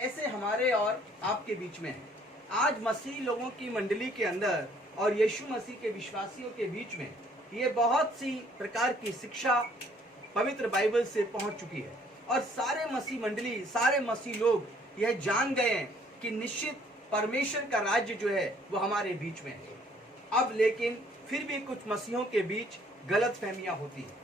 कैसे हमारे और आपके बीच में है। आज मसीह लोगों की मंडली के अंदर और यीशु मसीह के विश्वासियों के बीच में ये बहुत सी प्रकार की शिक्षा पवित्र बाइबल से पहुंच चुकी है और सारे मसीह मंडली, सारे मसीह लोग यह जान गए हैं कि निश्चित परमेश्वर का राज्य जो है वो हमारे बीच में है। अब लेकिन फिर भी कुछ मसीहों के बीच गलत फहमियां होती हैं।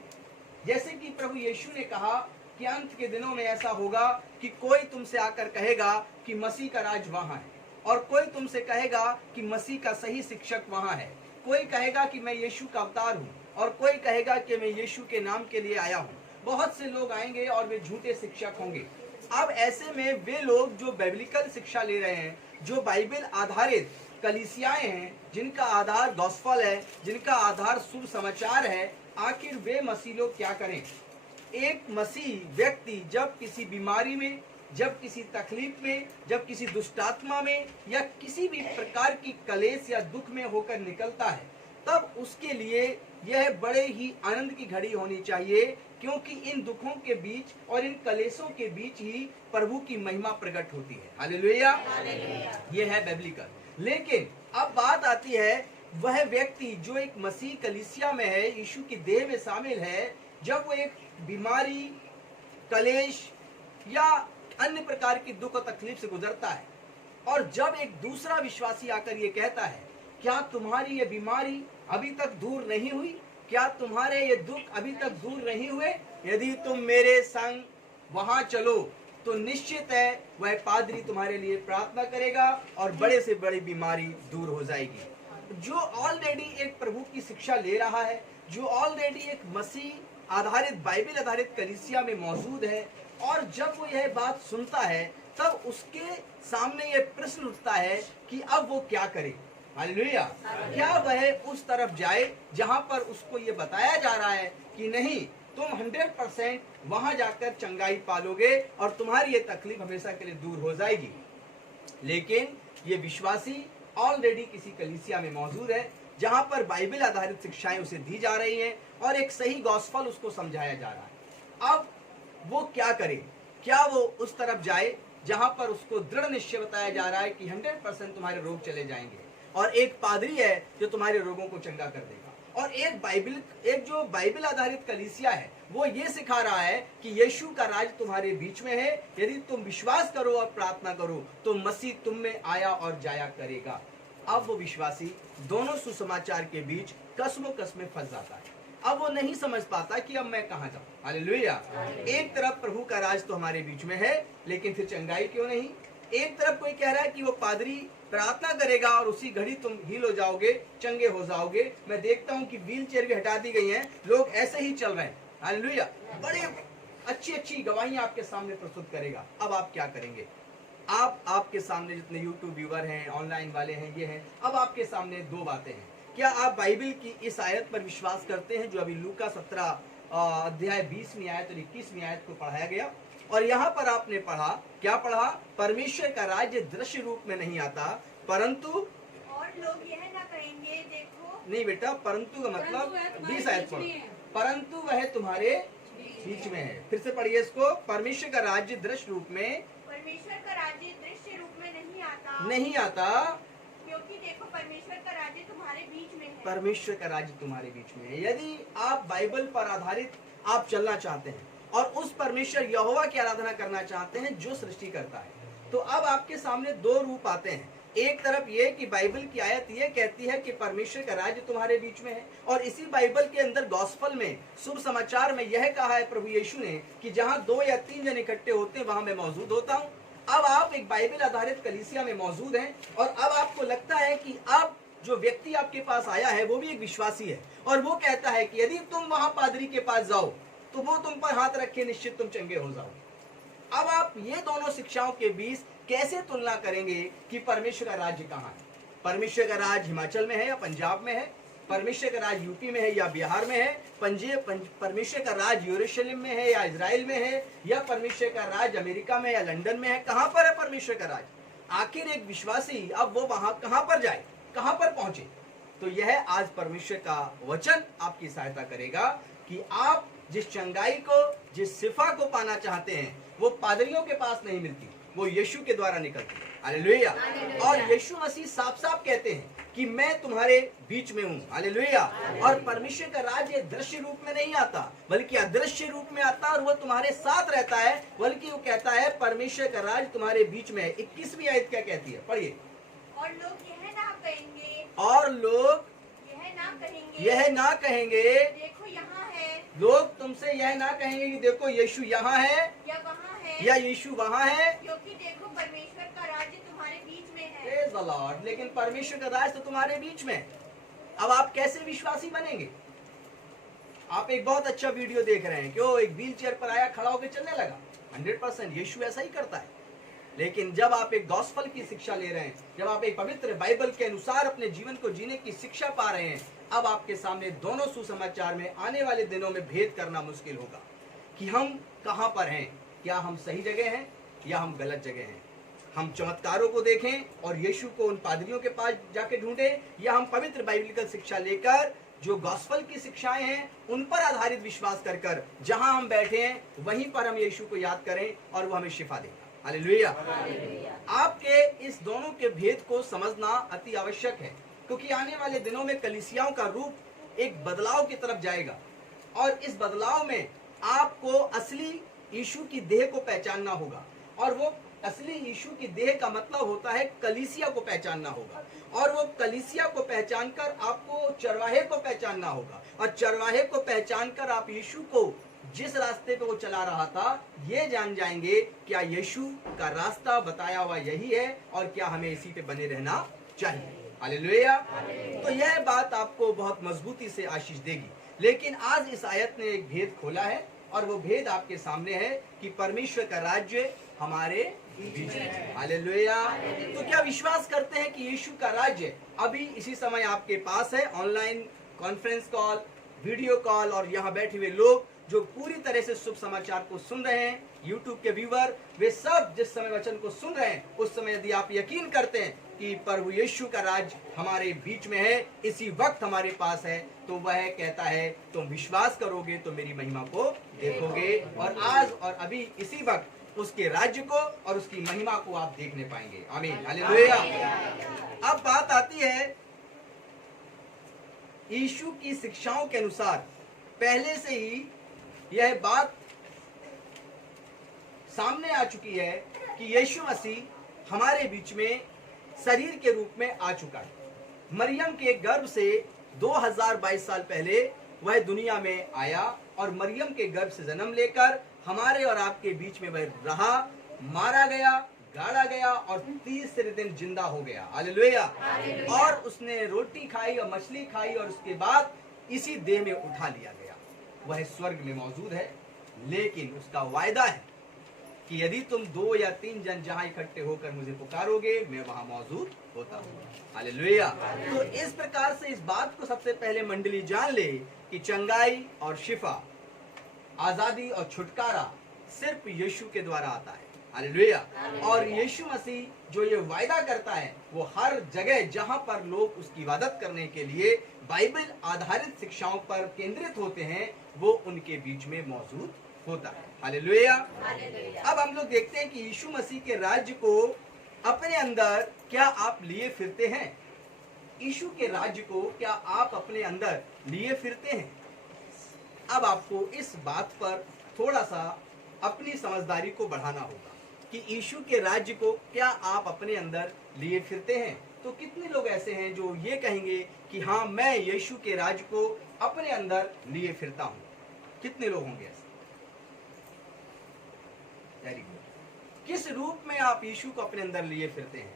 जैसे कि प्रभु यीशु ने कहा कि अंत के दिनों में ऐसा होगा कि कोई तुमसे आकर कहेगा कि मसीह का राज वहां है, और कोई तुमसे कहेगा कि मसीह का सही शिक्षक वहां है। कोई कहेगा कि मैं यीशु का अवतार हूँ, और कोई कहेगा कि मैं यीशु के नाम के लिए आया हूँ। बहुत से लोग आएंगे और वे झूठे शिक्षक होंगे। अब ऐसे में वे लोग जो बाइबलिकल शिक्षा ले रहे हैं, जो बाइबल आधारित कलीसियाएं हैं, जिनका आधार गॉस्पेल है, जिनका आधार शुभ समाचार है, आखिर वे मसीह लोग क्या करें। एक मसीह व्यक्ति जब किसी बीमारी में, जब किसी तकलीफ में, जब किसी दुष्टात्मा में या किसी भी प्रकार की कलेश या दुख में होकर निकलता है, तब उसके लिए यह बड़े ही आनंद की घड़ी होनी चाहिए, क्योंकि इन दुखों के बीच और इन कलेशों के बीच ही प्रभु की महिमा प्रकट होती है। हालेलुया। यह है बिब्लिकल। लेकिन अब बात आती है, वह व्यक्ति जो एक मसीह कलीसिया में है, यीशु की देह में शामिल है, जब वो एक बीमारी, कलेश या अन्य प्रकार की दुख और तकलीफ से गुजरता है, और जब एक दूसरा विश्वासी आकर ये कहता है, क्या तुम्हारी ये बीमारी अभी तक दूर नहीं हुई? क्या तुम्हारे ये दुख अभी तक दूर नहीं हुए? यदि तुम मेरे संग वहां चलो तो निश्चित है वह पादरी तुम्हारे लिए प्रार्थना करेगा और बड़े से बड़ी बीमारी दूर हो जाएगी। जो ऑलरेडी एक प्रभु की शिक्षा ले रहा है, जो ऑलरेडी एक मसीह आधारित, बाइबल आधारित कलीसिया में मौजूद है, और जब वो यह बात सुनता है तब उसके सामने यह प्रश्न उठता है कि अब वो क्या करे। हालेलुया। क्या वह उस तरफ जाए जहां पर उसको ये बताया जा रहा है कि नहीं, तुम 100% वहां जाकर चंगाई पालोगे और तुम्हारी ये तकलीफ हमेशा के लिए दूर हो जाएगी। लेकिन ये विश्वासी ऑलरेडी किसी कलीसिया में मौजूद है जहां पर बाइबल आधारित शिक्षाएं उसे दी जा रही हैं और एक सही गॉस्पेल उसको समझाया जा रहा है। अब वो क्या करे? क्या वो उस तरफ जाए जहां पर उसको दृढ़ निश्चय बताया जा रहा है कि 100% तुम्हारे रोग चले जाएंगे, और एक पादरी है जो तुम्हारे रोगों को चंगा कर देगा, और एक जो बाइबल आधारित कलीसिया है वो ये सिखा रहा है कि यीशु का राज तुम्हारे बीच में है, यदि तुम विश्वास करो और प्रार्थना करो तो मसीह तुम में आया और जाया करेगा। अब वो विश्वासी दोनों सुसमाचार के बीच कसमोकस में फंस जाता है। अब वो नहीं समझ पाता कि अब मैं कहाँ जाऊं। हालेलुया। एक तरफ प्रभु का राज तो हमारे बीच में है, लेकिन फिर चंगाई क्यों नहीं? एक तरफ कोई कह रहा है कि वो पादरी प्रार्थना करेगा और उसी घड़ी तुम हील हो जाओगे, चंगे हो जाओगे। मैं देखता हूँ कि व्हील चेयर भी हटा दी गई हैं, लोग ऐसे ही चल रहे हैं। हालेलुया। बड़े अच्छी गवाहियां आपके सामने प्रस्तुत करेगा। अब आप क्या करेंगे? आपके सामने जितने यूट्यूब व्यूअर हैं, ऑनलाइन वाले हैं, ये हैं, अब आपके सामने दो बातें हैं। क्या आप बाइबल की इस आयत पर विश्वास करते हैं जो अभी लूका 17 अध्याय 20वीं आयत और 21वीं आयत को पढ़ाया गया? और यहाँ पर आपने पढ़ा, क्या पढ़ा? परमेश्वर का राज्य दृश्य रूप में नहीं आता, परंतु और लोग यह ना कहेंगे देखो। नहीं बेटा, परंतु का मतलब 20 आयत पढ़ो, परंतु वह तुम्हारे बीच में है। फिर से पढ़िए इसको। परमेश्वर का राज्य दृश्य रूप में, परमेश्वर का राज्य दृश्य रूप में नहीं आता, क्योंकि देखो परमेश्वर का राज्य तुम्हारे बीच में है। परमेश्वर का राज्य तुम्हारे बीच में है। यदि आप बाइबल पर आधारित आप चलना चाहते हैं और उस परमेश्वर यहोवा की आराधना करना चाहते हैं जो सृष्टि करता है, तो अब आपके सामने दो रूप आते हैं। एक तरफ ये कि बाइबल की आयत ये कहती है कि परमेश्वर का राज्य तुम्हारे बीच में है, और इसी बाइबल के अंदर गॉस्पेल में, शुभ समाचार में यह कहा है प्रभु यीशु ने कि जहां 2 या 3 जन इकट्ठे होते हैं वहां मैं मौजूद होता हूं। अब आप एक बाइबल आधारित कलीसिया में मौजूद हैं, और अब आपको लगता है कि अब जो व्यक्ति आपके पास आया है वो भी एक विश्वासी है, और वो कहता है कि यदि तुम वहां पादरी के पास जाओ तो वो तुम पर हाथ रखे निश्चित तुम चंगे हो जाओ। अब आप ये दोनों शिक्षाओं के बीच कैसे तुलना करेंगे कि परमेश्वर का राज्य कहाँ है? परमेश्वर का राज हिमाचल में है या पंजाब में है? परमेश्वर का राज यूपी में है या बिहार में है? परमेश्वर का राज यरूशलेम में है या इजराइल में है? या परमेश्वर का राज अमेरिका में या लंदन में है? कहाँ पर है परमेश्वर का राज? आखिर एक विश्वासी अब वो वहां कहाँ पर जाए, कहाँ पर पहुंचे? तो यह आज परमेश्वर का वचन आपकी सहायता करेगा कि आप जिस चंगाई को, जिस शिफा को पाना चाहते हैं वो पादरियों के पास नहीं मिलती, वो यीशु के द्वारा निकलती है। हालेलुया। और यीशु मसीह साफ साफ कहते हैं कि मैं तुम्हारे बीच में हूँ। हालेलुया। और परमेश्वर का राज्य दृश्य रूप में नहीं आता बल्कि अदृश्य रूप में आता, और वो तुम्हारे साथ रहता है। बल्कि वो कहता है परमेश्वर का राज तुम्हारे बीच में है। 21वीं आयत क्या कहती है, पढ़िए। और लोग यह ना कहेंगे, और लोग यह ना कहेंगे, देखो यहाँ है, लोग तुमसे यह ना कहेंगे कि देखो यीशु यहाँ है या वहाँ है, या यीशु वहाँ है, क्योंकि देखो परमेश्वर का राज्य तुम्हारे बीच में है। Praise the Lord। लेकिन परमेश्वर का राज तो तुम्हारे बीच में है। अब आप कैसे विश्वासी बनेंगे? आप एक बहुत अच्छा वीडियो देख रहे हैं, क्यों एक व्हील चेयर पर आया, खड़ा होकर चलने लगा। 100% यीशु ऐसा ही करता है। लेकिन जब आप एक गॉस्पल की शिक्षा ले रहे हैं, जब आप एक पवित्र बाइबल के अनुसार अपने जीवन को जीने की शिक्षा पा रहे हैं, अब आपके सामने दोनों सुसमाचार में आने वाले दिनों में भेद करना मुश्किल होगा कि हम कहां पर हैं। क्या हम सही जगह हैं या हम गलत जगह हैं? हम चमत्कारों को देखें और यीशु को उन पादरियों के पास जाके ढूंढें, या हम पवित्र बाइबलिकल शिक्षा लेकर जो गॉस्पल की शिक्षाएं हैं उन पर आधारित विश्वास कर कर जहां हम बैठे हैं वहीं पर हम यीशु को याद करें और वो हमें शिफा देगा। हालेलुया। आपके इस दोनों के भेद को समझना अति आवश्यक है, क्योंकि आने वाले दिनों में कलीसियाओं का रूप एक बदलाव की तरफ जाएगा, और इस बदलाव में आपको असली यीशु की देह को पहचानना होगा। और वो असली यीशु की देह का मतलब होता है कलीसिया को पहचानना होगा, और वो कलीसिया को पहचान कर आपको चरवाहे को पहचानना होगा, और चरवाहे को पहचान कर आप यीशु को जिस रास्ते पे वो चला रहा था ये जान जाएंगे, क्या यीशु का रास्ता बताया हुआ यही है और क्या हमें इसी पे बने रहना चाहिए। हालेलुया। तो यह बात आपको बहुत मजबूती से आशीष देगी। लेकिन आज इस आयत ने एक भेद खोला है, और वो भेद आपके सामने है कि परमेश्वर का राज्य हमारे बीच में है। हालेलुया। तो क्या विश्वास करते हैं कि यीशु का राज्य अभी इसी समय आपके पास है? Online conference call, video call, और यहाँ बैठे हुए लोग जो पूरी तरह से शुभ समाचार को सुन रहे हैं, यूट्यूब के व्यूअर, वे सब जिस समय वचन को सुन रहे हैं उस समय यदि आप यकीन करते हैं कि प्रभु यीशु का राज हमारे बीच में है, इसी वक्त हमारे पास है, तो वह कहता है तुम विश्वास करोगे तो मेरी महिमा को देखोगे, और आज और अभी इसी वक्त उसके राज्य को और उसकी महिमा को आप देखने पाएंगे। आमीन। हालेलुया। अब बात आती है यीशु की शिक्षाओं के अनुसार पहले से ही यह बात सामने आ चुकी है कि यीशु मसीह हमारे बीच में शरीर के रूप में आ चुका है। मरियम के गर्भ से 2022 साल पहले वह दुनिया में आया, और मरियम के गर्भ से जन्म लेकर हमारे और आपके बीच में वह रहा, मारा गया, गाड़ा गया और तीसरे दिन जिंदा हो गया। हालेलुया। और उसने रोटी खाई और मछली खाई, और उसके बाद इसी देह में उठा लिया गया। वह स्वर्ग में मौजूद है, लेकिन उसका वायदा है कि यदि तुम 2 या 3 जन जहां इकट्ठे होकर मुझे पुकारोगे मैं वहां मौजूद होता हूँ। हालेलुया। तो इस प्रकार से इस बात को सबसे पहले मंडली जान ले कि चंगाई और शिफा, आजादी और छुटकारा सिर्फ यीशु के द्वारा आता है। हालेलुया। और यीशु मसीह जो ये वायदा करता है वो हर जगह जहां पर लोग उसकी इबादत करने के लिए बाइबल आधारित शिक्षाओं पर केंद्रित होते हैं वो उनके बीच में मौजूद होता है। हालेलुया। अब हम लोग देखते हैं कि यीशु मसीह के राज्य को अपने अंदर क्या आप लिए फिरते हैं? यीशु के राज्य को क्या आप अपने अंदर लिए फिरते हैं? अब आपको इस बात पर थोड़ा सा अपनी समझदारी को बढ़ाना होगा कि यीशु के राज्य को क्या आप अपने अंदर लिए फिरते हैं। तो कितने लोग ऐसे हैं जो ये कहेंगे कि हाँ मैं यीशु के राज्य को अपने अंदर लिए फिरता हूँ? कितने लोग होंगे ऐसे? Very good. किस रूप में आप यीशु को अपने अंदर लिए फिरते हैं?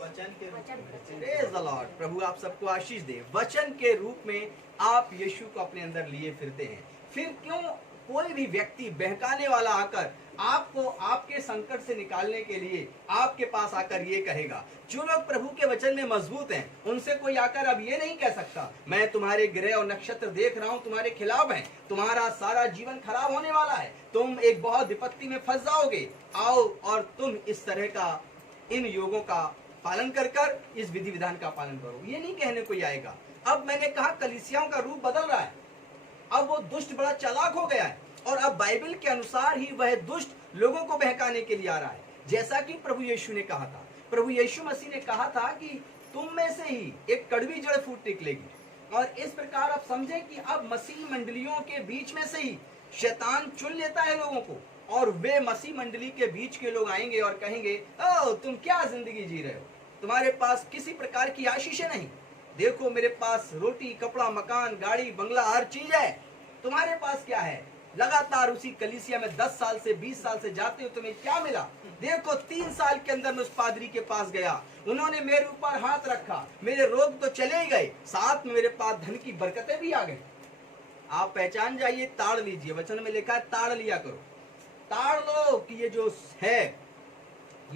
वचन के रूप में। Praise the Lord. प्रभु आप सबको आशीष दे। वचन के रूप में आप यीशु को अपने अंदर लिए फिरते हैं। फिर क्यों कोई भी व्यक्ति बहकाने वाला आकर आपको आपके संकट से निकालने के लिए आपके पास आकर ये कहेगा? जो लोग प्रभु के वचन में मजबूत हैं उनसे कोई आकर अब ये नहीं कह सकता मैं तुम्हारे ग्रह और नक्षत्र देख रहा हूं तुम्हारे खिलाफ हैं, तुम्हारा सारा जीवन खराब होने वाला है, तुम एक बहुत विपत्ति में फंस जाओगे, आओ और तुम इस तरह का इन योगों का पालन कर कर इस विधि विधान का पालन करो। ये नहीं कहने कोई आएगा। अब मैंने कहा कलीसियाओं का रूप बदल रहा है। अब वो दुष्ट बड़ा चालाक हो गया है, और अब बाइबल के अनुसार ही वह दुष्ट लोगों को बहकाने के लिए आ रहा है। जैसा कि प्रभु यीशु ने कहा था, प्रभु यीशु मसीह ने कहा था कि तुम में से ही एक कड़वी जड़ फूट निकलेगी। और इस प्रकार आप समझें कि अब मसीह मंडलियों के बीच में से ही शैतान चुन लेता है लोगों को, और वे मसीह मंडली के बीच के लोग आएंगे और कहेंगे, ओ तुम क्या जिंदगी जी रहे हो, तुम्हारे पास किसी प्रकार की आशीषें नहीं, देखो मेरे पास रोटी कपड़ा मकान गाड़ी बंगला हर चीज है, तुम्हारे पास क्या है। लगातार उसी कलीसिया में 10 साल से 20 साल से जाते हो, तुम्हें क्या मिला। देखो 3 साल के अंदर मैं उस पादरी के पास गया, उन्होंने मेरे ऊपर हाथ रखा, मेरे रोग तो चले ही गए, साथ में मेरे पास धन की बरकतें भी आ गई। आप पहचान जाइए, ताड़ लीजिए, वचन में लिखा है ताड़ लिया करो, ताड़ लो कि ये जो है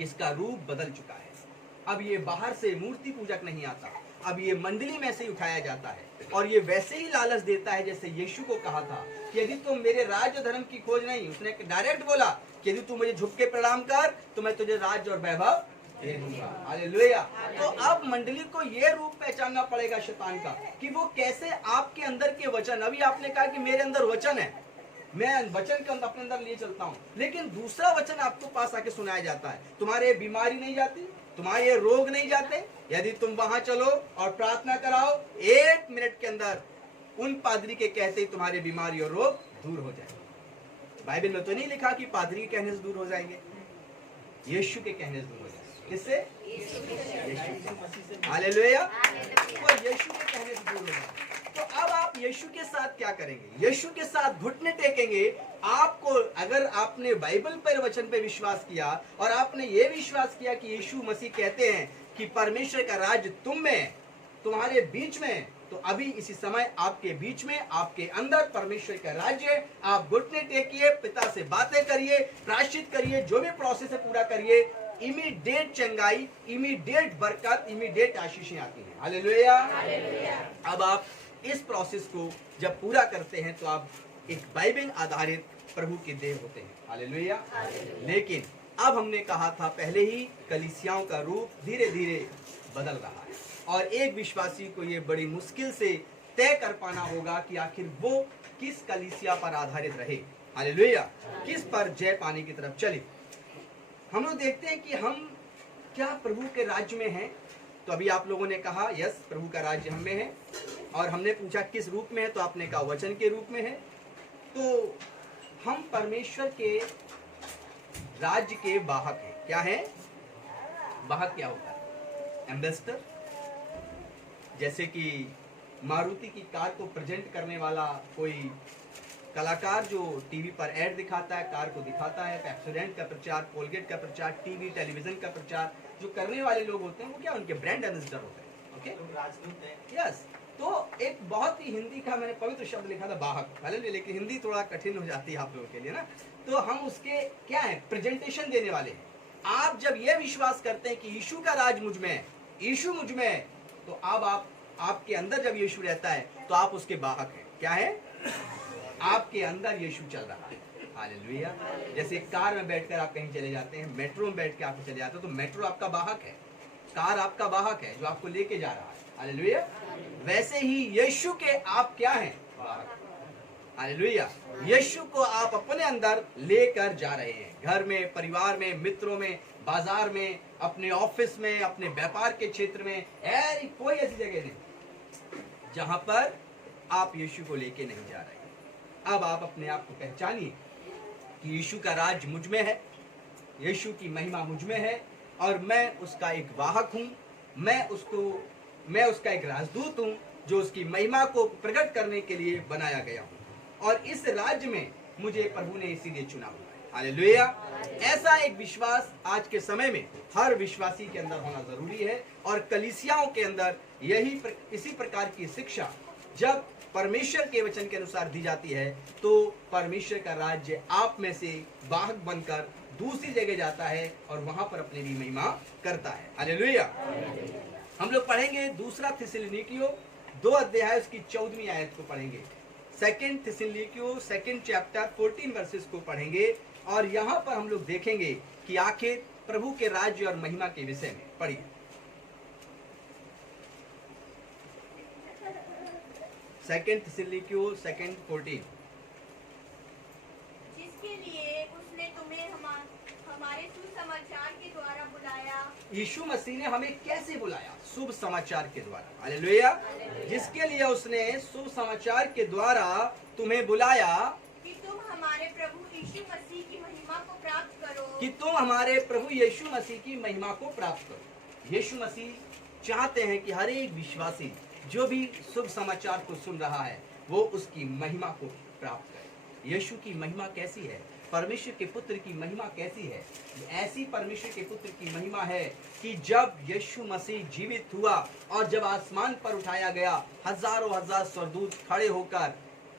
इसका रूप बदल चुका है। अब ये बाहर से मूर्ति पूजक नहीं आता, अब ये मंडली में से ही उठाया जाता है, और ये वैसे ही लालच देता है जैसे यीशु को कहा था कि यदि तुम मेरे राज्य धर्म की खोज नहीं, उसने डायरेक्ट बोला कि यदि तू मुझे झुक के प्रणाम कर तो मैं तुझे राज्य और वैभव दे दूंगा। हालेलुया। तो अब मंडली को ये रूप पहचानना पड़ेगा शैतान का कि वो कैसे आपके अंदर के वचन, अभी आपने कहा कि मेरे अंदर वचन है, मैं वचन को अपने अंदर लिए चलता हूँ, लेकिन दूसरा वचन आपको पास आके सुनाया जाता है, तुम्हारे बीमारी नहीं जाती, तुम्हारे रोग नहीं जाते, यदि तुम वहां चलो और प्रार्थना कराओ 1 मिनट के अंदर उन पादरी के कहते ही तुम्हारे बीमारी और रोग दूर हो जाएंगे। बाइबल में तो नहीं लिखा कि पादरी के कहने से दूर हो जाएंगे, यीशु के कहने से दूर हो जाएंगे। किससे? यीशु। हालेलुया। तो यीशु के कहने से दूर हो जाएंगे। तो अब आप यीशु के साथ क्या करेंगे? यीशु के साथ घुटने टेकेंगे। आपको, अगर आपने बाइबल पर वचन पे विश्वास किया और आपने ये विश्वास किया कि यीशु मसीह कहते हैं कि परमेश्वर का राज्य तुम में, तुम्हारे बीच में, तो अभी इसी समय आपके बीच में, आपके अंदर परमेश्वर का राज्य। आप घुटने टेकिए, पिता से बातें करिए, प्रायश्चित करिए, जो भी प्रोसेस है पूरा करिए। इमीडिएट चंगाई, इमीडिएट बरकत, इमीडिएट आशीषें आती हैं। हालेलुया। अब आप इस प्रोसेस को जब पूरा करते हैं तो आप एक बाइबल आधारित प्रभु के देह होते हैं। हालेलुया। लेकिन अब हमने कहा था पहले ही, कलीसियाओं का रूप धीरे धीरे बदल रहा है, और एक विश्वासी को ये बड़ी मुश्किल से तय कर पाना होगा कि आखिर वो किस कलीसिया पर आधारित रहे। हालेलुया। किस पर जय पाने की तरफ चले। हम लोग देखते हैं कि हम क्या प्रभु के राज्य में हैं। तो अभी आप लोगों ने कहा यस, प्रभु का राज्य हम में है, और हमने पूछा किस रूप में है, तो आपने कहा वचन के रूप में है। तो हम परमेश्वर के राज्य के वाहक हैं। क्या है वाहक? क्या होता है? एम्बेसडर। जैसे कि मारुति की कार को प्रेजेंट करने वाला कोई कलाकार जो टीवी पर ऐड दिखाता है, कार को दिखाता है, पेप्सोडेंट का प्रचार, कोलगेट का प्रचार, टीवी टेलीविजन का प्रचार जो करने वाले लोग होते हैं वो क्या, उनके ब्रांड एम्बेसडर होते हैं। ओके, राजदूत है। यस। तो एक बहुत ही हिंदी का मैंने पवित्र शब्द लिखा था वाहक, हालेलुया, लेकिन हिंदी थोड़ा कठिन हो जाती है आप लोगों के लिए ना। तो हम उसके क्या है, प्रेजेंटेशन देने वाले हैं। आप जब ये विश्वास करते हैं कि यीशु का राज मुझ में है, यीशु मुझ में है, तो अब आपके अंदर जब यीशु रहता है तो आप उसके वाहक हैं। क्या है? आपके अंदर यीशु चल रहा है। हालेलुया। जैसे कार में बैठकर आप कहीं चले जाते हैं, मेट्रो में बैठ के आप चले जाते हो, तो मेट्रो आपका वाहक है, कार आपका वाहक है जो आपको लेके जा रहा है। हालेलुया। वैसे ही यीशु के आप क्या हैं? वाहक। हालेलुया। यीशु को आप अपने अंदर लेकर जा रहे हैं, घर में, परिवार में, मित्रों में, बाजार में, अपने ऑफिस में, अपने व्यापार के क्षेत्र में, कोई ऐसी जगह नहीं जहां पर आप यीशु को लेके नहीं जा रहे। अब आप अपने आप को पहचानिए कि यीशु का राज मुझ में है, यीशु की महिमा मुझ में है, और मैं उसका एक वाहक हूँ। मैं उसका एक राजदूत हूँ जो उसकी महिमा को प्रकट करने के लिए बनाया गया हूँ, और इस राज्य में मुझे प्रभु ने इसीलिए चुना हुआ है। हालेलुया। ऐसा एक विश्वास आज के समय में हर विश्वासी के अंदर होना जरूरी है, और कलीसियाओं के अंदर इसी प्रकार की शिक्षा जब परमेश्वर के वचन के अनुसार दी जाती है तो परमेश्वर का राज्य आप में से वाहक बनकर दूसरी जगह जाता है और वहां पर अपनी भी महिमा करता है। हालेलुया। हम लोग पढ़ेंगे दूसरा थिस्सलुनीकियों 2 अध्याय उसकी 14वीं आयत को पढ़ेंगे। 2 थिस्सलुनीकियों 2 चैप्टर 14 वर्सेस को पढ़ेंगे, और यहाँ पर हम लोग देखेंगे कि आखिर प्रभु के राज्य और महिमा के विषय में। पढ़िए 2 थिस्सलुनीकियों 2:14। जिसके लिए उसने तुम्हें हमारे समाचार के द्वारा बुलाया, यीशु मसीह ने हमें कैसे बुलाया? शुभ समाचार के द्वारा। हालेलुया। जिसके लिए उसने शुभ समाचार के द्वारा तुम्हें बुलाया कि तुम हमारे प्रभु यीशु मसीह की महिमा को प्राप्त करो, कि तुम हमारे प्रभु यीशु मसीह की महिमा को प्राप्त करो। यीशु मसीह चाहते हैं कि हर एक विश्वासी जो भी शुभ समाचार को सुन रहा है वो उसकी महिमा को प्राप्त करे। यीशु की महिमा कैसी है? परमेश्वर के पुत्र की महिमा कैसी है? ऐसी परमेश्वर के पुत्र की महिमा है कि जब यीशु मसीह जीवित हुआ और जब आसमान पर उठाया गया, हजारों हजार स्वर्गदूत खड़े होकर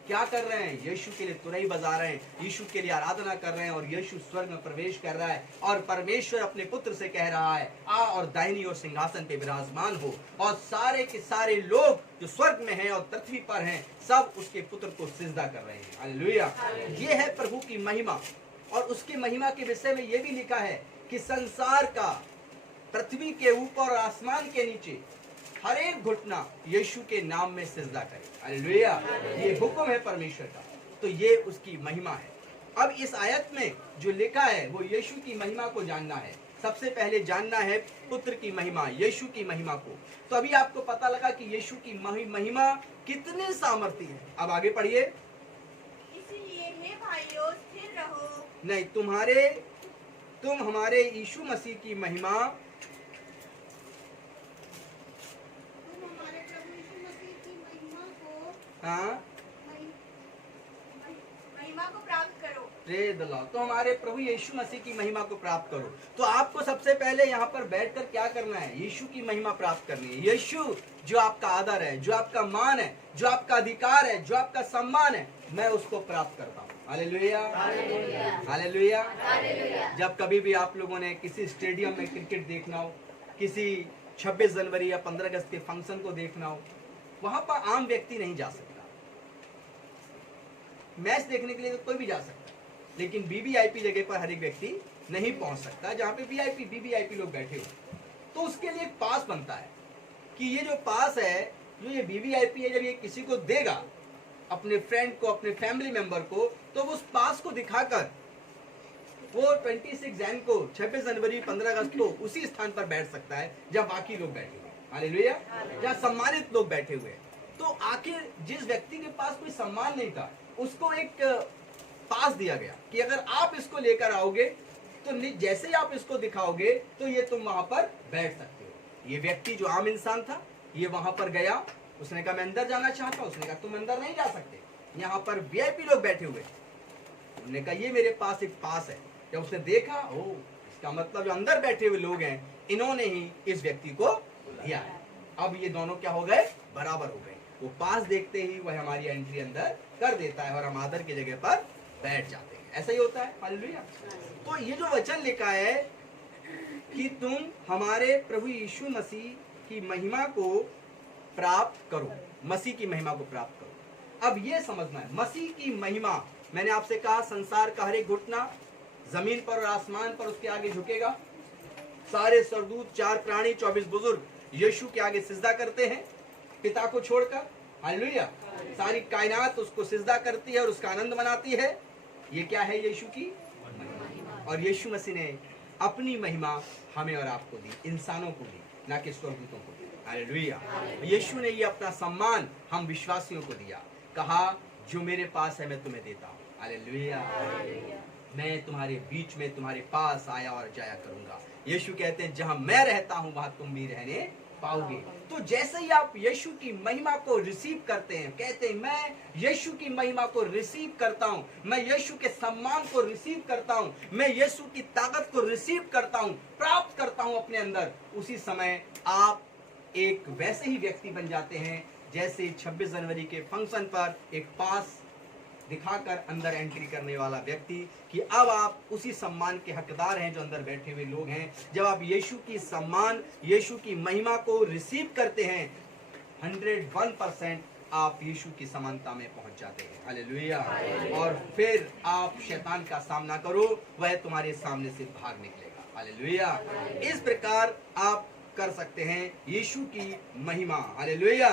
क्या कर रहे हैं? यीशु के लिए तुरई बजा रहे हैं, यीशु के लिए आराधना कर रहे हैं और यीशु स्वर्ग में प्रवेश कर रहा है और परमेश्वर अपने पुत्र से कह रहा है, आ और दाहिनी ओर सिंहासन पे विराजमान हो। और सारे के सारे लोग जो स्वर्ग में हैं और पृथ्वी पर हैं सब उसके पुत्र को सिजदा कर रहे हैं। हालेलुया। ये है प्रभु की महिमा। और उसकी महिमा के विषय में ये भी लिखा है कि संसार का, पृथ्वी के ऊपर और आसमान के नीचे हर एक घुटना यीशु के नाम में सिजदा करे। हालेलुया। ये हुक्म है परमेश्वर का, तो ये उसकी महिमा है। अब इस आयत में जो लिखा है वो यीशु की महिमा को जानना है। सबसे पहले जानना है पुत्र की महिमा, यीशु की महिमा को। तो अभी आपको पता लगा कि यीशु की महिमा कितनी सामर्थी है। अब आगे पढ़िए। इसलिए हे भाइयों स्थिर रहो, नहीं, तुम हमारे यीशु मसीह की महिमा, तुम हमारे प्रभु यीशु मसीह की महिमा को हाँ, महिमा को प्राप्त करो। Praise the Lord. तो हमारे प्रभु यीशु मसीह की महिमा को प्राप्त करो। तो आपको सबसे पहले यहाँ पर बैठकर क्या करना है? यीशु की महिमा प्राप्त करनी है। यीशु जो आपका आदर है, जो आपका मान है, जो आपका अधिकार है, जो आपका सम्मान है, मैं उसको प्राप्त करता हूँ। Hallelujah, hallelujah. जब कभी भी आप लोगों ने किसी स्टेडियम में क्रिकेट देखना हो, किसी 26 जनवरी या 15 अगस्त के फंक्शन को देखना हो, वहां पर आम व्यक्ति नहीं जा सकता। मैच देखने के लिए तो कोई भी जा सकता है, लेकिन वीवीआईपी जगह पर हर एक व्यक्ति नहीं पहुंच सकता जहां पे वीवीआईपी लोग बैठे हो। तो उसके लिए एक पास बनता है कि ये जो पास है, जो ये वीवीआईपी है, जब ये किसी को देगा, अपने फ्रेंड को, अपने फैमिली मेंबर को, तो वो उस पास को दिखाकर वो 26 जैन को, 26 जनवरी 15 अगस्त को उसी स्थान पर बैठ सकता है जब बाकी लोग बैठे हुए। हालेलुया। जहाँ सम्मानित लोग बैठे हुए। तो आखिर जिस व्यक्ति के पास कोई सम्मान नहीं था उसको एक पास दिया गया कि अगर आप इसको लेकर आओगे तो जैसे ही आप इसको दिखाओगे तो ये तुम वहां पर बैठ सकते हो। ये व्यक्ति जो आम इंसान था, ये वहां पर गया, उसने कहा मैं अंदर जाना चाहता हूं। उसने कहा तुम अंदर नहीं जा सकते, यहाँ पर वीआईपी लोग बैठे हुए। उन्होंने कहा ये मेरे पास एक पास है। जब उसने देखा, ओ इसका मतलब जो अंदर बैठे हुए लोग हैं, इन्होंने ही इस व्यक्ति को दिया है। अब ये दोनों क्या हो गए? बराबर हो गए। वो पास देखते ही वह हमारी एंट्री अंदर कर देता है और हम आदर की जगह पर बैठ जाते हैं। ऐसा ही होता है। हालेलुया। तो ये जो वचन लिखा है कि तुम हमारे प्रभु यीशु मसीह की महिमा को प्राप्त करो, मसीह की महिमा को प्राप्त करो। अब ये समझना है मसीह की महिमा। मैंने आपसे कहा संसार का हर एक घुटना जमीन पर और आसमान पर उसके आगे झुकेगा। सारे स्वर्गदूत, 4 प्राणी, 24 बुजुर्ग यीशु के आगे सिजदा करते हैं पिता को छोड़कर। हालेलुया। सारी कायनात उसको सिजदा करती है और उसका आनंद मनाती है। ये क्या है? यीशु की महिमा। और यीशु मसीह ने अपनी महिमा हमें और आपको दी, इंसानों को दी, ना कि स्वर्गदूतों को दी। हालेलुया। यीशु ने ये अपना सम्मान हम विश्वासियों को दिया। कहा जो मेरे पास है मैं तुम्हें देता हूँ। हालेलुया। मैं तुम्हारे बीच में, तुम्हारे पास आया और जाया करूंगा। यीशु कहते हैं जहां मैं रहता हूं वहां तुम भी रहने पाओगे। तो जैसे ही आप यीशु की महिमा को रिसीव करते हैं, कहते हैं मैं यीशु की महिमा को रिसीव करता हूं, मैं यीशु के सम्मान को रिसीव करता हूं, मैं यीशु की ताकत को रिसीव करता हूं, प्राप्त करता हूं अपने अंदर, उसी समय आप एक वैसे ही व्यक्ति बन जाते हैं जैसे 26 जनवरी के फंक्शन पर एक पास दिखाकर अंदर एंट्री करने वाला व्यक्ति, कि अब आप उसी सम्मान के हकदार हैं जो अंदर बैठे हुए लोग हैं। जब आप यीशु की सम्मान, यीशु की महिमा को रिसीव करते हैं, 101% आप यीशु की समानता में पहुंच जाते हैं। हालेलुया। और फिर आप शैतान का सामना करो, वह तुम्हारे सामने से भाग निकलेगा। हालेलुया। इस प्रकार आप कर सकते हैं यीशु की महिमा। हालेलुया।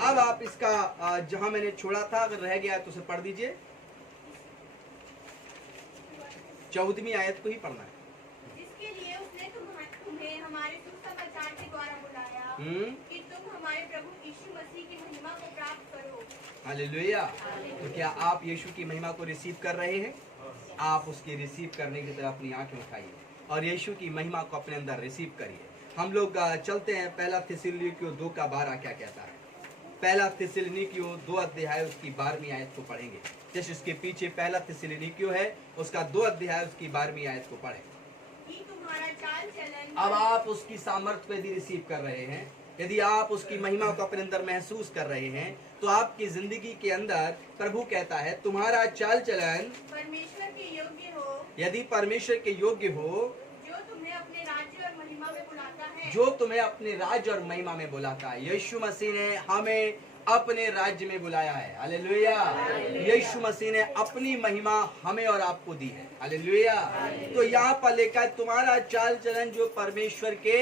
अब आप इसका जहां मैंने छोड़ा था, अगर रह गया तो उसे पढ़ दीजिए। 14वीं आयत को ही पढ़ना है। जिसके लिए तुम्हें हमारे सुसमाचार के द्वारा बुलाया कि तुम हमारे प्रभु यीशु मसीह की महिमा को प्राप्त करो। हालेलुया। तो क्या आप यीशु की महिमा को रिसीव कर रहे हैं? आप उसकी रिसीव करने की तरफ अपनी आंखें उठाइए और यीशु की महिमा को अपने अंदर रिसीव करिए। हम लोग चलते हैं पहला थिस्सलुनीकियों 2:12 क्या कहता है। पहला थिस्सलुनीकियों 2 अध्याय उसकी 12वीं आयत को पढ़ेंगे। जैसे उसके पीछे पहला थिस्सलुनीकियों है, उसका 2 अध्याय उसकी 12वीं आयत को पढ़ें। कि तुम्हारा चाल चलन अब आप उसकी सामर्थ्य को यदि रिसीव कर रहे हैं, यदि आप उसकी महिमा को अपने अंदर महसूस कर रहे हैं, तो आपकी जिंदगी के अंदर प्रभु कहता है तुम्हारा चाल चलन परमेश्वर के योग्य हो, यदि परमेश्वर के योग्य हो, जो तुम्हें अपने राज्य और महिमा में बुलाता है। जो तुम्हें अपने राज्य और महिमा में बुलाता है। यीशु मसीह ने हमें अपने राज्य में बुलाया है। हालेलुया। यीशु मसीह ने अपनी महिमा हमें और आपको दी है। हालेलुया। तो यहाँ पर लिखा है तुम्हारा चाल चलन जो परमेश्वर के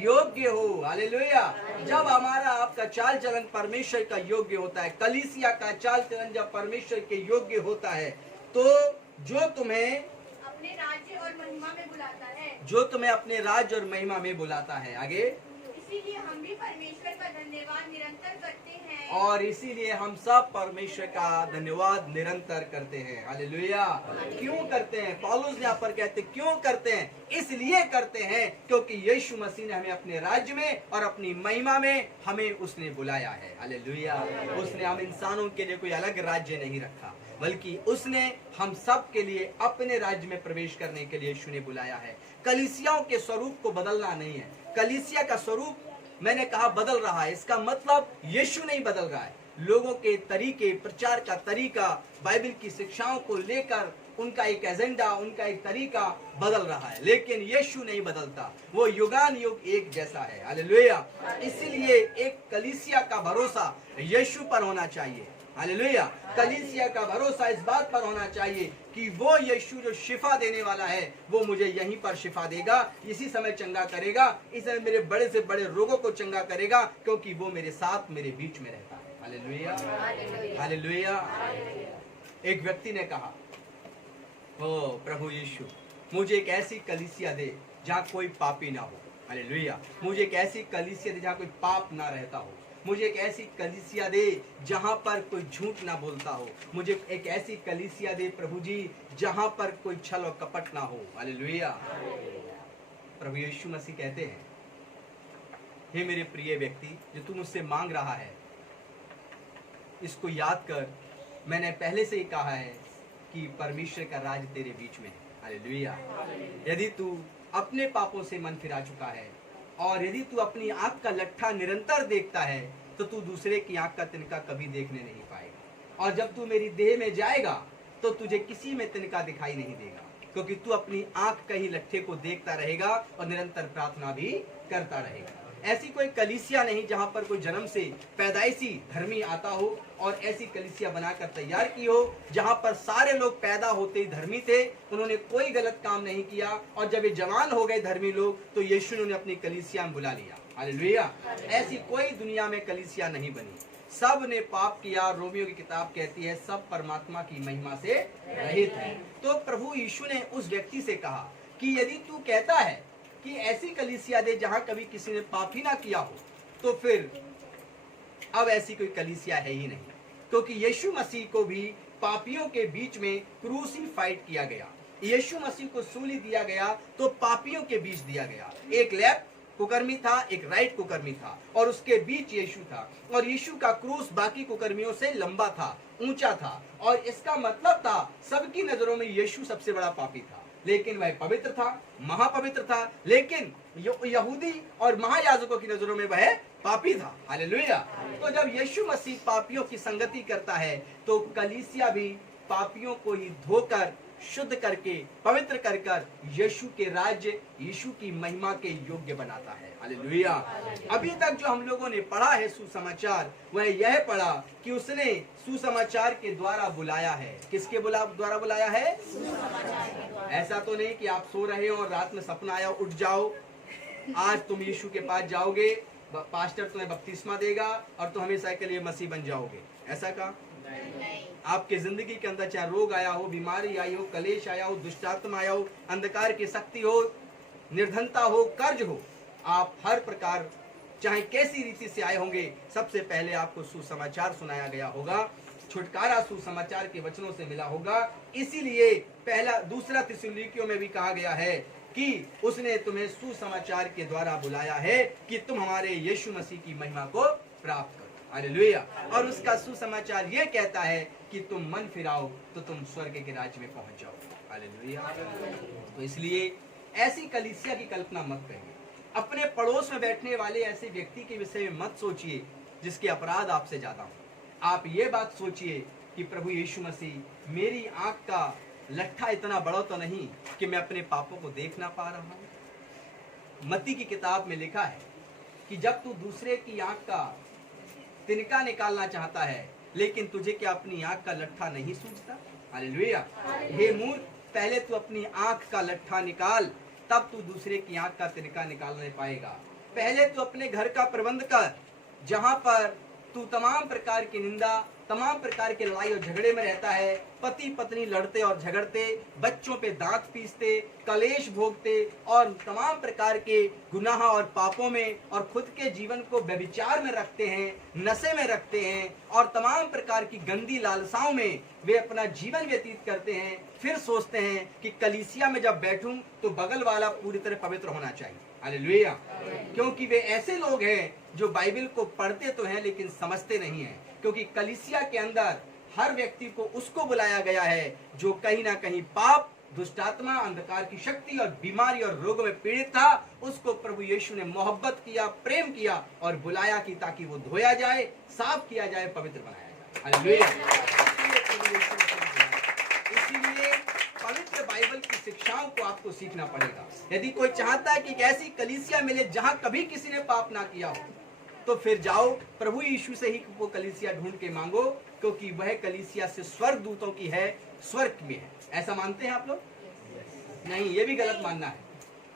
योग्य हो। हालेलुया। जब हमारा आपका चाल चलन परमेश्वर का योग्य होता है, कलीसिया का चाल चलन जब परमेश्वर के योग्य होता है, तो जो तुम्हें अपने राज्य और महिमा में बुलाता है। जो तुम्हें अपने राज्य और महिमा में बुलाता है। आगे, इसीलिए हम भी परमेश्वर का धन्यवाद निरंतर करते हैं। और इसीलिए हम सब परमेश्वर का धन्यवाद निरंतर करते हैं। हालेलुया। क्यों करते हैं? पौलुस यहाँ पर कहते क्यों करते हैं? इसलिए करते हैं क्योंकि यीशु मसीह ने हमें अपने राज्य में और अपनी महिमा में हमें उसने बुलाया है। हालेलुया। उसने हम इंसानों के लिए कोई अलग राज्य नहीं रखा, बल्कि उसने हम सब के लिए अपने राज्य में प्रवेश करने के लिए यीशु ने बुलाया है। कलीसियाओं के स्वरूप को बदलना नहीं है। कलीसिया का स्वरूप मैंने कहा बदल रहा है, इसका मतलब यीशु नहीं बदल रहा है। लोगों के तरीके, प्रचार का तरीका, बाइबल की शिक्षाओं को लेकर उनका एक एजेंडा, उनका एक तरीका बदल रहा है, लेकिन यीशु नहीं बदलता। वो युगान युग एक जैसा है। हालेलुया। इसीलिए एक कलीसिया का भरोसा यीशु पर होना चाहिए। हालेलुया। कलीसिया का भरोसा इस बात पर होना चाहिए कि वो यीशु जो शिफा देने वाला है, वो मुझे यहीं पर शिफा देगा, इसी समय चंगा करेगा, इस समय मेरे बड़े से बड़े रोगों को चंगा करेगा, क्योंकि वो मेरे साथ, मेरे बीच में रहता है। हालेलुया। हालेलुया। एक व्यक्ति ने कहा, ओ प्रभु यीशु, मुझे एक ऐसी कलीसिया दे जहाँ कोई पापी ना हो। हालेलुया। मुझे एक ऐसी कलीसिया दे जहाँ कोई पाप ना रहता हो। मुझे एक ऐसी कलीसिया दे जहाँ पर कोई झूठ ना बोलता हो। मुझे एक ऐसी कलीसिया दे प्रभु जी जहाँ पर कोई छल और कपट ना हो। हालेलुया। प्रभु यीशु मसीह कहते हैं, हे मेरे प्रिय व्यक्ति, जो तू मुझसे मांग रहा है, इसको याद कर, मैंने पहले से ही कहा है कि परमेश्वर का राज तेरे बीच में है। हालेलुया। यदि तू अपने पापों से मन फिरा चुका है और यदि तू अपनी आंख का लट्ठा निरंतर देखता है, तो तू दूसरे की आंख का तिनका कभी देखने नहीं पाएगा। और जब तू मेरी देह में जाएगा तो तुझे किसी में तिनका दिखाई नहीं देगा, क्योंकि तू अपनी आंख का ही लट्ठे को देखता रहेगा और निरंतर प्रार्थना भी करता रहेगा। ऐसी कोई कलीसिया नहीं जहां पर कोई जन्म से पैदाइशी धर्मी आता हो और ऐसी कलीसिया बनाकर तैयार की हो जहां पर सारे लोग पैदा होते ही धर्मी थे, उन्होंने कोई गलत काम नहीं किया, और जब ये जवान हो गए धर्मी लोग तो यीशु ने उन्हें अपनी कलीसिया में बुला लिया। हालेलुया। ऐसी कोई दुनिया में कलीसिया नहीं बनी। सब ने पाप किया। रोमियो की किताब कहती है सब परमात्मा की महिमा से रहित है। तो प्रभु यीशु ने उस व्यक्ति से कहा कि यदि तू कहता है कि ऐसी कलीसिया दे जहां कभी किसी ने पाप ही ना किया हो, तो फिर अब ऐसी कोई कलीसिया है ही नहीं, क्योंकि यीशु मसीह को भी पापियों के बीच में क्रूसीफाइड किया गया। यीशु मसीह को सूली दिया गया तो पापियों के बीच दिया गया। एक लेफ्ट कुकर्मी था, एक राइट कुकर्मी था, और उसके बीच यीशु था। और यीशु का क्रूस बाकी कुकर्मियों से लंबा था, ऊंचा था, और इसका मतलब था सबकी नजरों में यीशु सबसे बड़ा पापी था। लेकिन वह पवित्र था, महापवित्र था, लेकिन यहूदी और महायाजकों की नजरों में वह पापी था। हालेलुया। तो जब यीशु मसीह पापियों की संगति करता है तो कलीसिया भी पापियों को ही धोकर, शुद्ध करके, पवित्र कर कर यीशु के राज्य, यीशु की महिमा के योग्य बनाता है। हालेलुया। अभी तक जो हम लोगों ने पढ़ा है सुसमाचार, वह यह पढ़ा कि उसने सुसमाचार के द्वारा बुलाया है। किसके द्वारा बुलाया है? ऐसा तो नहीं कि आप सो रहे हो और रात में सपना आया, उठ जाओ, आज तुम यीशु के पास जाओगे, पास्टर तुम्हें बपतिस्मा देगा और तुम हमेशा के लिए मसीह बन जाओगे। ऐसा कहा? आपके जिंदगी के अंदर चाहे रोग आया हो, बीमारी आई हो, कलेश आया हो, दुष्टात्मा आया हो, अंधकार की शक्ति हो, निर्धनता हो, कर्ज हो, आप हर प्रकार चाहे कैसी रीति से आए होंगे, सबसे पहले आपको सुसमाचार सुनाया गया होगा, छुटकारा सुसमाचार के वचनों से मिला होगा। इसीलिए दूसरा थिस्सलुनीकियों में भी कहा गया है कि उसने तुम्हें सुसमाचार के द्वारा बुलाया है कि तुम हमारे यीशु मसीह की महिमा को प्राप्त करो। हालेलुया। और उसका सुसमाचार ये कहता है कि तुम मन फिराओ तो तुम स्वर्ग के राज्य में पहुंच जाओ। हालेलुया। तो इसलिए ऐसी कलीसिया की कल्पना मत करिए। अपने पड़ोस में बैठने वाले ऐसे व्यक्ति के विषय में मत सोचिए जिसके अपराध आपसे ज्यादा हो। आप ये बात सोचिए कि प्रभु यीशु मसीह, मेरी आंख का लट्ठा इतना बड़ा तो नहीं कि मैं अपने पापों को देख ना पा रहा हूं। मत्ती की किताब में लिखा है कि जब तू दूसरे की आंख का तिनका निकालना चाहता है, लेकिन तुझे क्या अपनी आंख का लट्ठा नहीं सूझता? हालेलुया। हे मूर्ख, पहले तू अपनी आंख का लट्ठा निकाल, तब तू दूसरे की आंख का तिनका निकाल नहीं पाएगा। पहले तू अपने घर का प्रबंध कर, जहां पर तू तमाम प्रकार की निंदा, तमाम प्रकार के लड़ाई और झगड़े में रहता है। पति पत्नी लड़ते और झगड़ते, बच्चों पे दांत पीसते, कलेश भोगते और तमाम प्रकार के गुनाह और पापों में और खुद के जीवन को व्यभिचार में रखते हैं, नशे में रखते हैं और तमाम प्रकार की गंदी लालसाओं में वे अपना जीवन व्यतीत करते हैं। फिर सोचते हैं कि कलीसिया में जब बैठूं तो बगल वाला पूरी तरह पवित्र होना चाहिए। हालेलुया। क्योंकि वे ऐसे लोग हैं जो बाइबल को पढ़ते तो हैं लेकिन समझते नहीं हैं। क्योंकि कलीसिया के अंदर हर व्यक्ति को उसको बुलाया गया है जो कहीं ना कहीं पाप, दुष्टात्मा, अंधकार की शक्ति और बीमारी और रोगों में पीड़ित था। उसको प्रभु यीशु ने मोहब्बत किया, प्रेम किया और बुलाया कि ताकि वो धोया जाए, साफ किया जाए, पवित्र बनाया जाए। हालेलुया। इसीलिए पवित्र बाइबल की शिक्षाओं को आपको सीखना पड़ेगा। यदि कोई चाहता है कि एक ऐसी कलीसिया मिले जहां कभी किसी ने पाप ना किया हो, तो फिर जाओ प्रभु यीशु से ही वो कलीसिया ढूंढ के मांगो, क्योंकि वह कलीसिया से स्वर्ग दूतों की है, स्वर्ग में है। ऐसा मानते हैं आप लोग? नहीं, ये भी गलत मानना है।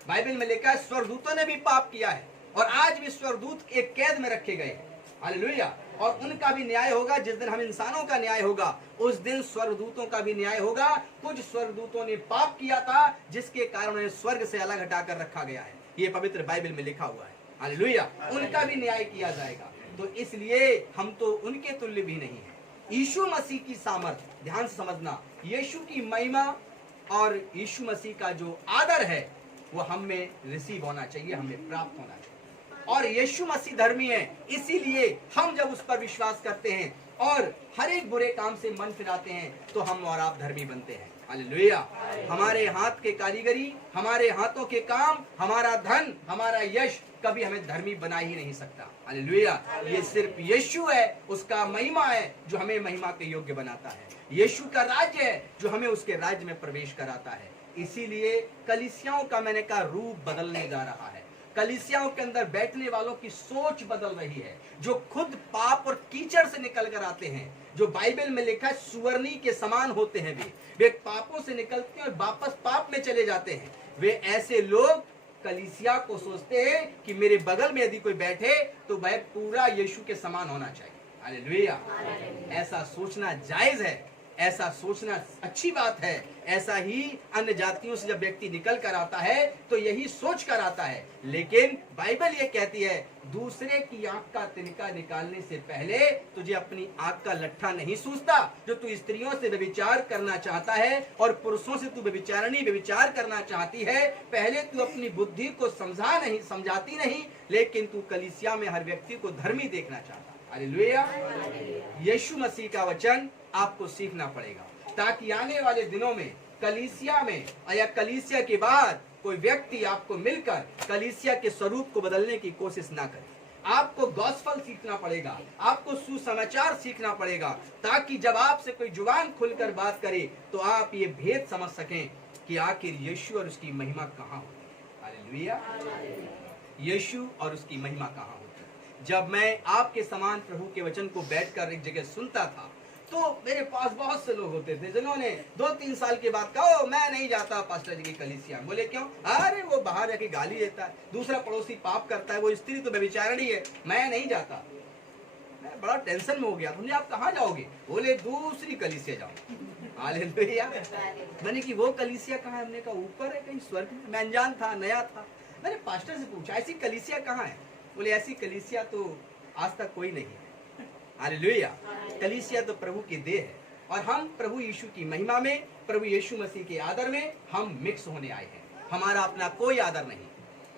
बाइबल में लिखा है स्वर्गदूतों ने भी पाप किया है और आज भी स्वर्गदूत एक कैद में रखे गए हैं। हालेलुया। और उनका भी न्याय होगा। जिस दिन हम इंसानों का न्याय होगा, उस दिन स्वर्गदूतों का भी न्याय होगा। कुछ स्वर्गदूतों ने पाप किया था जिसके कारण उन्हें स्वर्ग से अलग हटाकर रखा गया है। ये पवित्र बाइबल में लिखा हुआ है। हालेलुया। उनका भी न्याय किया जाएगा। तो इसलिए हम तो उनके तुल्य भी नहीं है। यीशु मसीह की सामर्थ्य, ध्यान से समझना, यीशु की महिमा और यीशु मसीह का जो आदर है वो हम में रिसीव होना चाहिए, हमें प्राप्त होना चाहिए। और यीशु मसीह धर्मी है, इसीलिए हम जब उस पर विश्वास करते हैं और हर एक बुरे काम से मन फिराते हैं तो हम और आप धर्मी बनते हैं। हालेलुया। हमारे हाथ के कारीगरी, हमारे हाथों के काम, हमारा धन, हमारा यश कभी हमें धर्मी बना ही नहीं सकता। हालेलुया। ये सिर्फ यीशु है, उसका महिमा है जो हमें महिमा के योग्य बनाता है। यीशु का राज्य है जो हमें उसके राज्य में प्रवेश कराता है। इसीलिए कलीसियाओं का, मैंने कहा, रूप बदलने जा रहा है। कलीसियाओं के अंदर बैठने वालों की सोच बदल रही है, जो खुद पाप और कीचड़ से निकल कर आते हैं। जो बाइबल में लिखा है सुवर्णी के समान होते हैं वे पापों से निकलते हैं और वापस पाप में चले जाते हैं। वे ऐसे लोग कलीसिया को सोचते हैं कि मेरे बगल में यदि कोई बैठे तो वह पूरा यीशु के समान होना चाहिए। हालेलुया। ऐसा सोचना जायज है, ऐसा सोचना अच्छी बात है। ऐसा ही अन्य जातियों से जब व्यक्ति निकल कर आता है तो यही सोच कर आता है। लेकिन बाइबल ये कहती है दूसरे की आंख का तिनका निकालने से पहले तुझे अपनी आंख का लट्ठा नहीं सूझता। जो तू स्त्रियों से व्यभिचार करना चाहता है और पुरुषों से तू व्यभिचार करना चाहती है, पहले तू अपनी बुद्धि को समझाती नहीं, लेकिन तू कलीसिया में हर व्यक्ति को धर्मी देखना चाहता। हालेलुया। यीशु मसीह का वचन आपको सीखना पड़ेगा ताकि आने वाले दिनों में कलीसिया में या कलीसिया के बाद कोई व्यक्ति आपको मिलकर कलीसिया के स्वरूप को बदलने की कोशिश ना करे। आपको गॉस्पेल सीखना पड़ेगा, आपको सुसमाचार सीखना पड़ेगा, ताकि जब आपसे कोई जुबान खुलकर बात करे तो आप ये भेद समझ सकें कि आखिर यीशु और उसकी महिमा कहाँ होती है। हालेलुया। यीशु और उसकी महिमा कहाँ होती है। जब मैं आपके समान प्रभु के वचन को बैठकर एक जगह सुनता था तो मेरे पास बहुत से लोग होते थे जिन्होंने 2-3 साल के बाद कहा मैं नहीं जाता पास्टर जी की कलीसिया। बोले क्यों? अरे वो बाहर जाके गाली देता है, दूसरा पड़ोसी पाप करता है, वो स्त्री तो व्यभिचारिणी है, मैं नहीं जाता। मैं बड़ा टेंशन में हो गया। तुमने आप कहाँ जाओगे? बोले दूसरी कलीसिया जाओ। हालेलुया। मैंने कि वो कलीसिया कहाँ है? हमने कहा ऊपर है कहीं स्वर्ग में। मैं अनजान था, नया था। मैंने पास्टर से पूछा ऐसी कलीसिया कहाँ है? बोले ऐसी कलीसिया तो आज तक कोई नहीं है। हालेलुया। कलीसिया तो प्रभु की देह है और हम प्रभु यीशु की महिमा में, प्रभु यीशु मसीह के आदर में हम मिक्स होने आए हैं। हमारा अपना कोई आदर नहीं।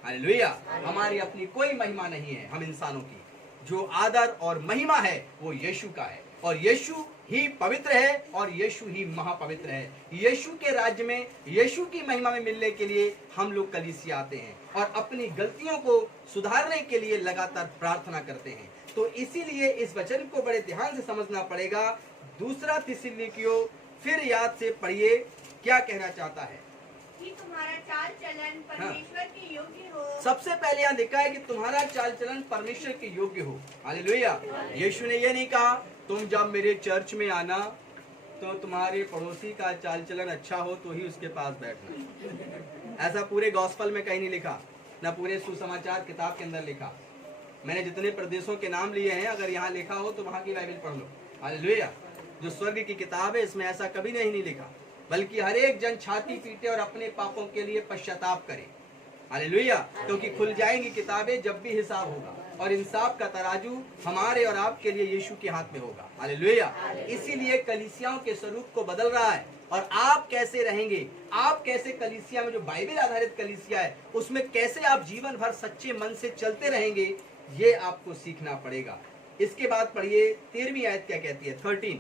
हालेलुया। हमारी अपनी कोई महिमा नहीं है। हम इंसानों की जो आदर और महिमा है वो यीशु का है और यीशु ही पवित्र है और यीशु ही महापवित्र है। यीशु के राज्य में, यीशु की महिमा में मिलने के लिए हम लोग कलीसिया आते हैं और अपनी गलतियों को सुधारने के लिए लगातार प्रार्थना करते हैं। तो इसीलिए इस वचन को बड़े ध्यान से समझना पड़ेगा। दूसरा थिस्सलुनीकियों फिर याद से पढ़िए क्या कहना चाहता है कि तुम्हारा चाल चलन परमेश्वर के योग्य हो। सबसे पहले यहाँ लिखा है कि तुम्हारा चाल चलन परमेश्वर के योग्य हो। हालेलुया। यीशु ने ये नहीं कहा तुम जब मेरे चर्च में आना तो तुम्हारे पड़ोसी का चाल चलन अच्छा हो तो ही उसके पास बैठना। ऐसा पूरे गॉस्पल में कहीं नहीं लिखा, ना पूरे सुसमाचार किताब के अंदर लिखा। मैंने जितने प्रदेशों के नाम लिए हैं, अगर यहाँ लिखा हो तो वहाँ की बाइबल पढ़ लो। हालेलुया। जो स्वर्ग की किताब है इसमें ऐसा कभी नहीं लिखा, बल्कि हर एक जन छाती पीटे और अपने पापों के लिए पश्चाताप करे। हालेलुया। क्योंकि खुल जाएंगी किताबें जब भी हिसाब होगा और इंसाफ का तराजू हमारे और आपके लिए यीशु के हाथ में होगा। हालेलुया। इसीलिए कलीसियाओं के स्वरूप को बदल रहा है और आप कैसे रहेंगे, आप कैसे कलीसिया में, जो बाइबल आधारित कलीसिया है उसमें कैसे आप जीवन भर सच्चे मन से चलते रहेंगे, ये आपको सीखना पड़ेगा। इसके बाद पढ़िए 13वीं आयत क्या कहती है, 13।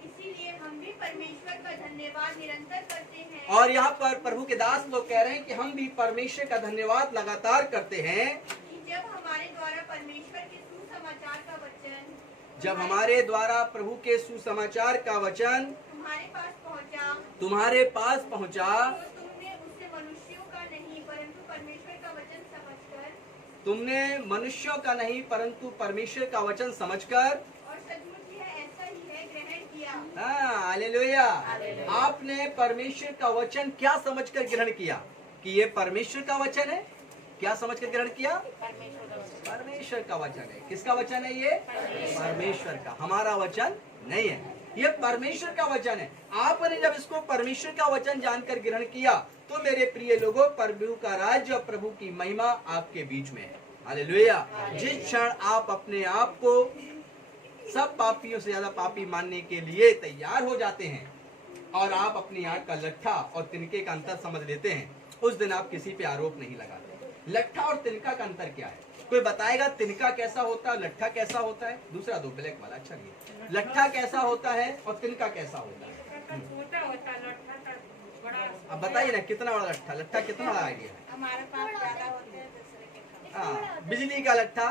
इसीलिए हम भी परमेश्वर का धन्यवाद निरंतर करते हैं। और यहाँ पर प्रभु के दास लोग कह रहे हैं कि हम भी परमेश्वर का धन्यवाद लगातार करते हैं कि जब हमारे द्वारा परमेश्वर के सुसमाचार का वचन, जब हमारे द्वारा प्रभु के सुसमाचार का वचन तुम्हारे पास पहुंचा, तुम्हारे पास पहुंचा, तो तुमने उसे मनुष्यों का नहीं परंतु परमेश्वर का वचन समझकर, तुमने मनुष्यों का नहीं परंतु परमेश्वर का वचन समझकर, और सचमुच यह ऐसा ही है, ग्रहण किया। हालेलुया। आपने परमेश्वर का वचन क्या समझकर ग्रहण किया कि ये परमेश्वर का वचन है? क्या समझकर ग्रहण किया? परमेश्वर का वचन है। किसका वचन है ये? परमेश्वर का। हमारा वचन नहीं है, ये परमेश्वर का वचन है। आपने जब इसको परमेश्वर का वचन जानकर ग्रहण किया तो मेरे प्रिय लोगों, प्रभु का राज्य और प्रभु की महिमा आपके बीच में है। हालेलुया। जिस क्षण आप अपने आप को सब पापियों से ज्यादा पापी मानने के लिए तैयार हो जाते हैं और आप अपनी आंख का लट्ठा और तिनके का अंतर समझ लेते हैं, उस दिन आप किसी पे आरोप नहीं लगाते। लट्ठा और तिनका का अंतर क्या है? कोई बताएगा तिनका कैसा होता है, लट्ठा कैसा होता है? दूसरा दो, ब्लैक वाला। अच्छा नहीं, लट्ठा कैसा होता है और तिनका कैसा होता है? अब बताइए ना, कितना बड़ा लट्ठा? लट्ठा कितना बड़ा आइडिया है? हमारे पास ज्यादा होते हैं दूसरे के पास। हाँ, बिजली का लट्ठा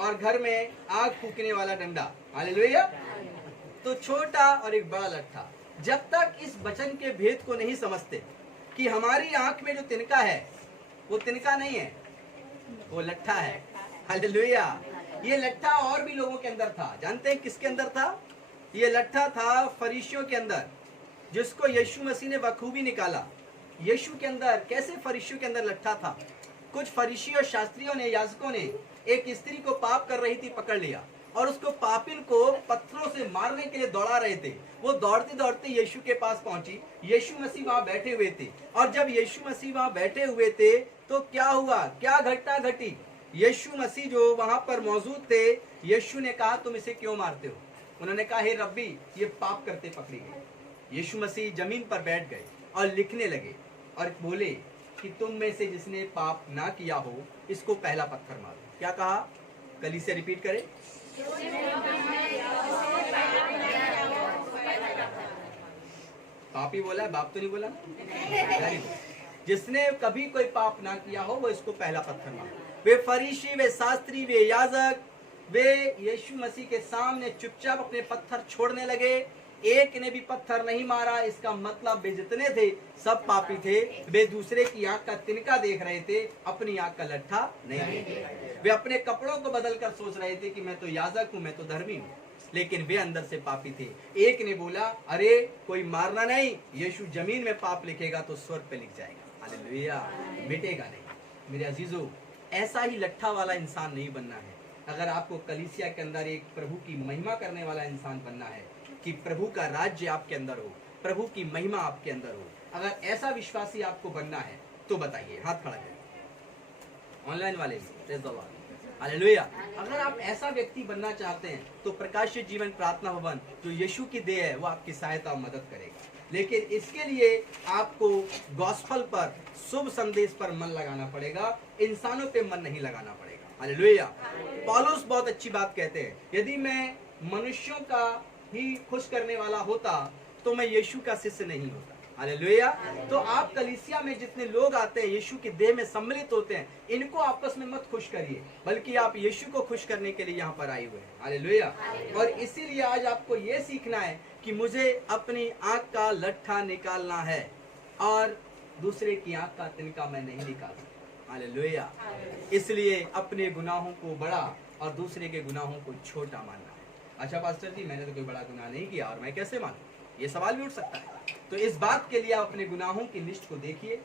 और घर में आग फूकने वाला डंडा। हालेलुया। तो छोटा और एक बड़ा लट्ठा। जब तक इस वचन के भेद को नहीं समझते कि हमारी आंख में जो तिनका है वो तिनका नहीं है, वो लट्ठा है। हालेलुया। ये लट्ठा और भी लोगों के अंदर था। जानते हैं किसके अंदर था? ये लट्ठा था फरीसियों के अंदर, जिसको यीशु मसीह ने बखूबी निकाला। यीशु के अंदर कैसे फरीसियों के अंदर लट्ठा था? कुछ फरीसी और शास्त्रियों ने, याजकों ने एक स्त्री को पाप कर रही थी पकड़ लिया और उसको पापिन को पत्थरों से मारने के लिए दौड़ा रहे थे। वो दौड़ते दौड़ते यीशु के पास पहुंची। यीशु मसीह वहां बैठे हुए थे और जब यीशु मसीह वहां बैठे हुए थे तो क्या हुआ, क्या घटना घटी? यीशु मसीह जो वहां पर मौजूद थे, यीशु ने कहा तुम इसे क्यों मारते हो? उन्होंने कहा हे रब्बी, ये पाप करते पकड़ी गई। यीशु मसीह जमीन पर बैठ गए और लिखने लगे और बोले कि तुम में से जिसने पाप ना किया हो इसको पहला पत्थर मारो। क्या कहा? कलीसिया रिपीट करे। पापी बोला है, बाप तो नहीं बोला ना। जिसने कभी कोई पाप ना किया हो वो इसको पहला पत्थर मारो। वे फरीसी, वे शास्त्री, वे याजक, वे यीशु मसीह के सामने चुपचाप अपने पत्थर छोड़ने लगे। एक ने भी पत्थर नहीं मारा। इसका मतलब वे जितने थे सब पापी थे। वे दूसरे की आंख का तिनका देख रहे थे, अपनी आंख का लट्ठा नहीं देख रहे थे। वे अपने कपड़ों को बदलकर सोच रहे थे कि मैं तो याजक हूँ, मैं तो धर्मी हूँ, लेकिन वे अंदर से पापी थे। एक ने बोला अरे कोई मारना नहीं, यीशु जमीन में पाप लिखेगा तो स्वर्ग पे लिख जाएगा। हालेलुया। मिटेगा नहीं। मेरे अजीजों, ऐसा ही लट्ठा वाला इंसान नहीं बनना है। अगर आपको कलीसिया के अंदर एक प्रभु की महिमा करने वाला इंसान बनना है कि प्रभु का राज्य आपके अंदर हो, प्रभु की महिमा आपके अंदर हो। अगर ऐसा विश्वासी आपको बनना है तो बताइए, हाथ खड़ा करें। ऑनलाइन वाले भी हालेलुया। अगर आप ऐसा व्यक्ति बनना चाहते हैं तो प्रकाशित जीवन प्रार्थना भवन जो यीशु की देह है वो आपकी सहायता और मदद करेगा। लेकिन इसके लिए आपको गॉस्पल पर, शुभ संदेश पर मन लगाना पड़ेगा, इंसानों पे मन नहीं लगाना पड़ेगा। हालेलुया। पौलुस बहुत अच्छी बात कहते हैं, यदि मैं मनुष्यों का ही खुश करने वाला होता तो मैं यीशु का शिष्य नहीं होता। हालेलुया। तो आप कलीसिया में जितने लोग आते हैं, यीशु की देह में सम्मिलित होते हैं, इनको आपस में मत खुश करिए, बल्कि आप यीशु को खुश करने के लिए यहाँ पर आए हुए हैं। हालेलुया। और इसीलिए आज आपको ये सीखना है कि मुझे अपनी आंख का लट्ठा निकालना है और दूसरे की आंख का तिनका मैं नहीं निकाल सकता। हालेलुया। इसलिए अपने गुनाहों को बड़ा और दूसरे के गुनाहों को छोटा मानना है। अच्छा पास्टर जी, मैंने तो कोई बड़ा गुनाह नहीं किया और मैं कैसे मानूं? ये सवाल भी उठ सकता है। तो इस बात के लिए आप अपने गुनाहों की लिस्ट को देखिए,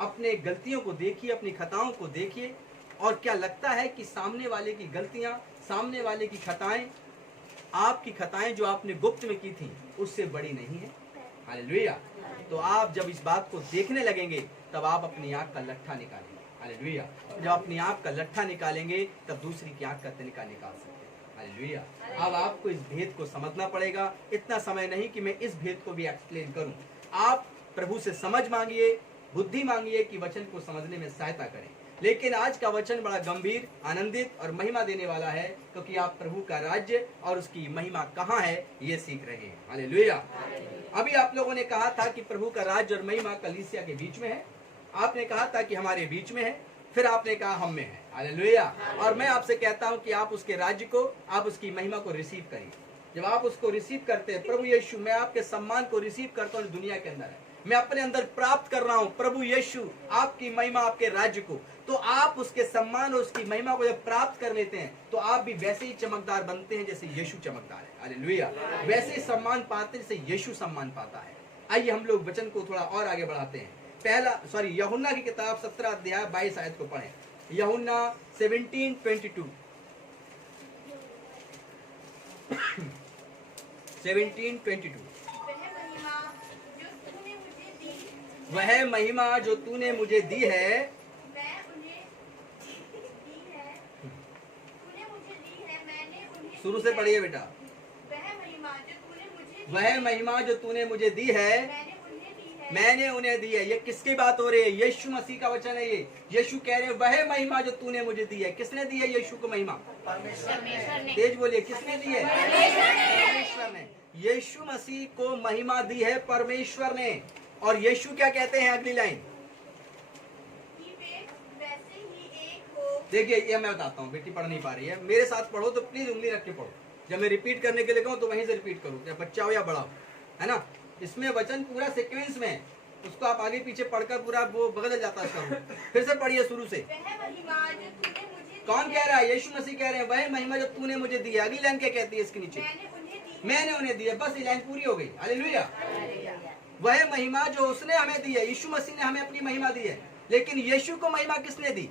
अपने गलतियों को देखिए, अपनी खताओं को देखिए, और क्या लगता है कि सामने वाले की गलतियां, सामने वाले की खताएं, आपकी खताएं जो आपने गुप्त में की थी उससे बड़ी नहीं है। हालेलुया। तो आप जब इस बात को देखने लगेंगे तब आप अपनी आंख का लट्ठा निकालेंगे। हालेलुया। जब अपनी आंख का लट्ठा निकालेंगे तब दूसरी की आंख का तिनका निकाल सकते हैं। हालेलुया। अब आपको इस भेद को समझना पड़ेगा। इतना समय नहीं कि मैं इस भेद को भी एक्सप्लेन करूं। आप प्रभु से समझ मांगिए, बुद्धि मांगिए कि वचन को समझने में सहायता करें। लेकिन आज का वचन बड़ा गंभीर, आनंदित और महिमा देने वाला है, क्योंकि आप प्रभु का राज्य और उसकी महिमा कहाँ है ये सीख रहे हैं। हालेलुया। अभी आप लोगों ने कहा था कि प्रभु का राज्य और महिमा कलीसिया के बीच में है। आपने कहा था कि हमारे बीच में है, फिर आपने कहा हम में है। हालेलुया। और मैं आपसे कहता हूं कि आप उसके राज्य को, आप उसकी महिमा को रिसीव करिए। जब आप उसको रिसीव करते हैं, प्रभु यीशु, मैं आपके सम्मान को रिसीव करता हूं, दुनिया के अंदर है, मैं अपने अंदर प्राप्त कर रहा हूं प्रभु यीशु आपकी महिमा, आपके राज्य को, तो आप उसके सम्मान और उसकी महिमा को जब प्राप्त कर लेते हैं तो आप भी वैसे ही चमकदार बनते हैं जैसे यीशु चमकदार है। हालेलुया। वैसे ही सम्मान पाते हैं जैसे यीशु सम्मान पाता है। आइए हम लोग वचन को थोड़ा और आगे बढ़ाते हैं। यूहन्ना की किताब 17 अध्याय 22 आयत को पढ़ें। यूहन्ना 17:22 17:22। वह महिमा जो तूने मुझे दी है, शुरू से पढ़िए बेटा। वह महिमा जो तूने मुझे दी है मैंने उन्हें दी है। ये किसकी बात हो रही है? यीशु मसीह का वचन है ये। यीशु कह रहे हैं वह महिमा जो तूने मुझे दी है। किसने दी है यीशु को महिमा? परमेश्वर ने। तेज बोलिए, किसने दी है? परमेश्वर ने। यीशु मसीह को महिमा दी है परमेश्वर ने। और यीशु क्या कहते हैं अगली लाइन? देखिए, ये मैं बताता हूँ, बेटी पढ़ नहीं पा रही है, मेरे साथ पढ़ो तो प्लीज उंगली रख के पढ़ो। जब मैं रिपीट करने के लिए कहूँ तो वहीं से रिपीट करो, चाहे बच्चा हो या बड़ा हो, है ना। इसमें वचन पूरा सीक्वेंस में, उसको आप आगे पीछे पढ़कर पूरा वो बदल जाता है। फिर से पढ़िए शुरू से। कौन कह रहा है? यीशु मसीह कह रहे हैं वह महिमा जो तूने मुझे दी है। अगली लाइन क्या कहती है इसके नीचे? मैंने उन्हें दी है। बस ये लाइन पूरी हो गई। हालेलुया। वह महिमा जो उसने हमें दी है, यीशु मसीह ने हमें अपनी महिमा दी है, लेकिन यीशु को महिमा किसने दी?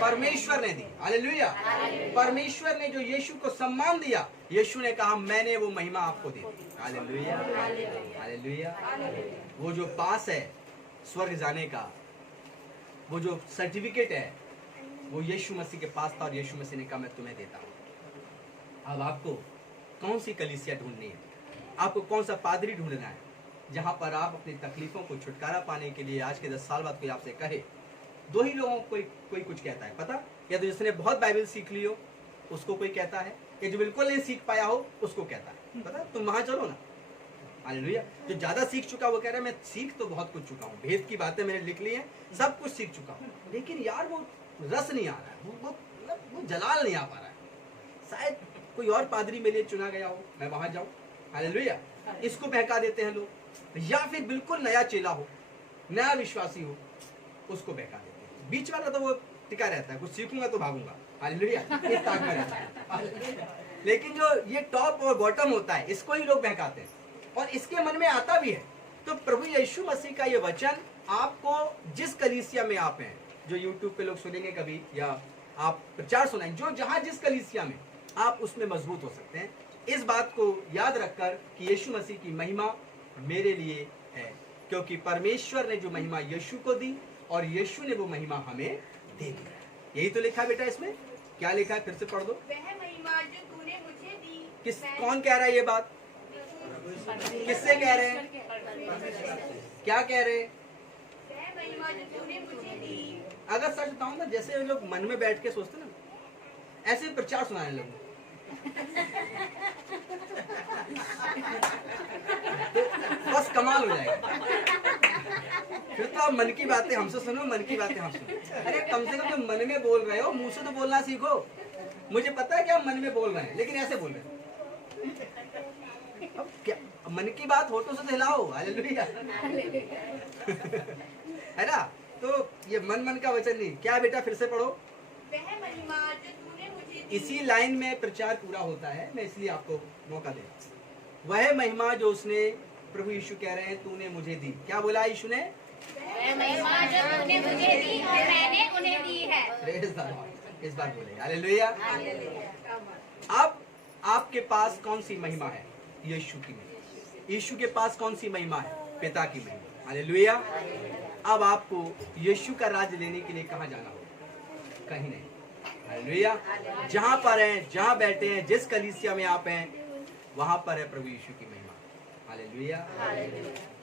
परमेश्वर ने दी। हालेलुया। परमेश्वर ने जो यीशु को सम्मान दिया, यीशु ने कहा मैंने वो महिमा आपको दी। हालेलुया। हालेलुया। वो जो पास है स्वर्ग जाने का, वो जो सर्टिफिकेट है, वो यीशु मसीह के पास था और यीशु मसीह ने कहा मैं तुम्हें देता हूँ। अब आपको कौन सी कलीसिया ढूंढनी है? आपको कौन सा पादरी ढूंढना है जहां पर आप अपनी तकलीफों को छुटकारा पाने के लिए आज के 10 साल बाद कोई आपसे कहे? दो ही लोगों को कोई कुछ कहता है, पता? या तो जिसने बहुत बाइबल सीख ली हो उसको कोई कहता है, या जो बिल्कुल नहीं सीख पाया हो उसको कहता है, पता? तुम वहां चलो ना। हालेलुया। जो ज्यादा सीख चुका वो कह रहा है मैं सीख तो बहुत कुछ चुका हूँ, भेद की बातें मैंने लिख ली हैं, सब कुछ सीख चुका हूँ, लेकिन यार वो रस नहीं आ रहा है, वो जलाल नहीं आ पा रहा है। शायद कोई और पादरी मेरे लिए चुना गया हो, मैं वहां जाऊं। हालेलुया। इसको बहका देते हैं लोग। या फिर बिल्कुल नया चेला हो, नया विश्वासी हो, उसको बहका देते हैं। बीच वाला तो वो टिका रहता है, कुछ सीखूंगा तो भागूंगा। हालेलुया। इस ताक में रहता है। लेकिन जो ये टॉप और बॉटम होता है, इसको ही लोग बहकाते हैं और इसके मन में आता भी है। तो प्रभु यीशु मसीह का ये वचन आपको जिस कलीसिया में आप हैं, जो यूट्यूब पे लोग सुनेंगे कभी या आप प्रचार सुनाएंगे, जो जहां जिस कलीसिया में आप उसमें मजबूत हो सकते हैं, इस बात को याद रखकर कि यीशु मसीह की महिमा मेरे लिए है, क्योंकि परमेश्वर ने जो महिमा यीशु को दी और यीशु ने वो महिमा हमें दे दी। यही तो लिखा है बेटा, इसमें क्या लिखा है, फिर से पढ़ दो। वह महिमा जो तूने मुझे दी, कौन कह रहा है ये बात? किससे कह रहे हैं? क्या कह रहे हैं? वह महिमा जो तूने मुझे दी। अगर सच बताऊं ना, जैसे लोग मन में बैठ के सोचते ना, ऐसे प्रचार सुनाने लोग तो बस कमाल हो जाएगा। फिर तो आप मन की बातें हमसे सुनो, मन की बातें हम सुनो। अरे कम से कम जो मन में बोल रहे हो मुंह से तो बोलना सीखो। मुझे पता है कि आप मन में बोल रहे हैं, लेकिन ऐसे बोल रहे हैं। अब क्या मन की बात होठों से हिलाओ, हालेलुया। है ना? तो ये मन मन का वचन नहीं। क्या बेटा, फिर से पढ़ो। वह महिमा जो तूने मुझे दी। इसी लाइन में प्रचार पूरा होता है, मैं इसलिए आपको मौका दे। वह महिमा जो उसने, प्रभु यीशु कह रहे हैं, तूने मुझे दी। क्या बोला यीशु ने? वह महिमा जो तूने मुझे दी और मैंने उन्हें दी है। Praise the Lord. इस बार बोले हालेलुया। अब आपके पास कौन सी महिमा है? यीशु की महिमा। यीशु के पास कौन सी महिमा है? पिता की महिमा। हालेलुया। अब आपको यीशु का राज्य लेने के लिए कहाँ जाना होगा? कहीं नहीं। हालेलुया। जहाँ पर हैं, जहाँ बैठे हैं, जिस कलीसिया में आप हैं, वहाँ पर है प्रभु यीशु की महिमा। हालेलुया।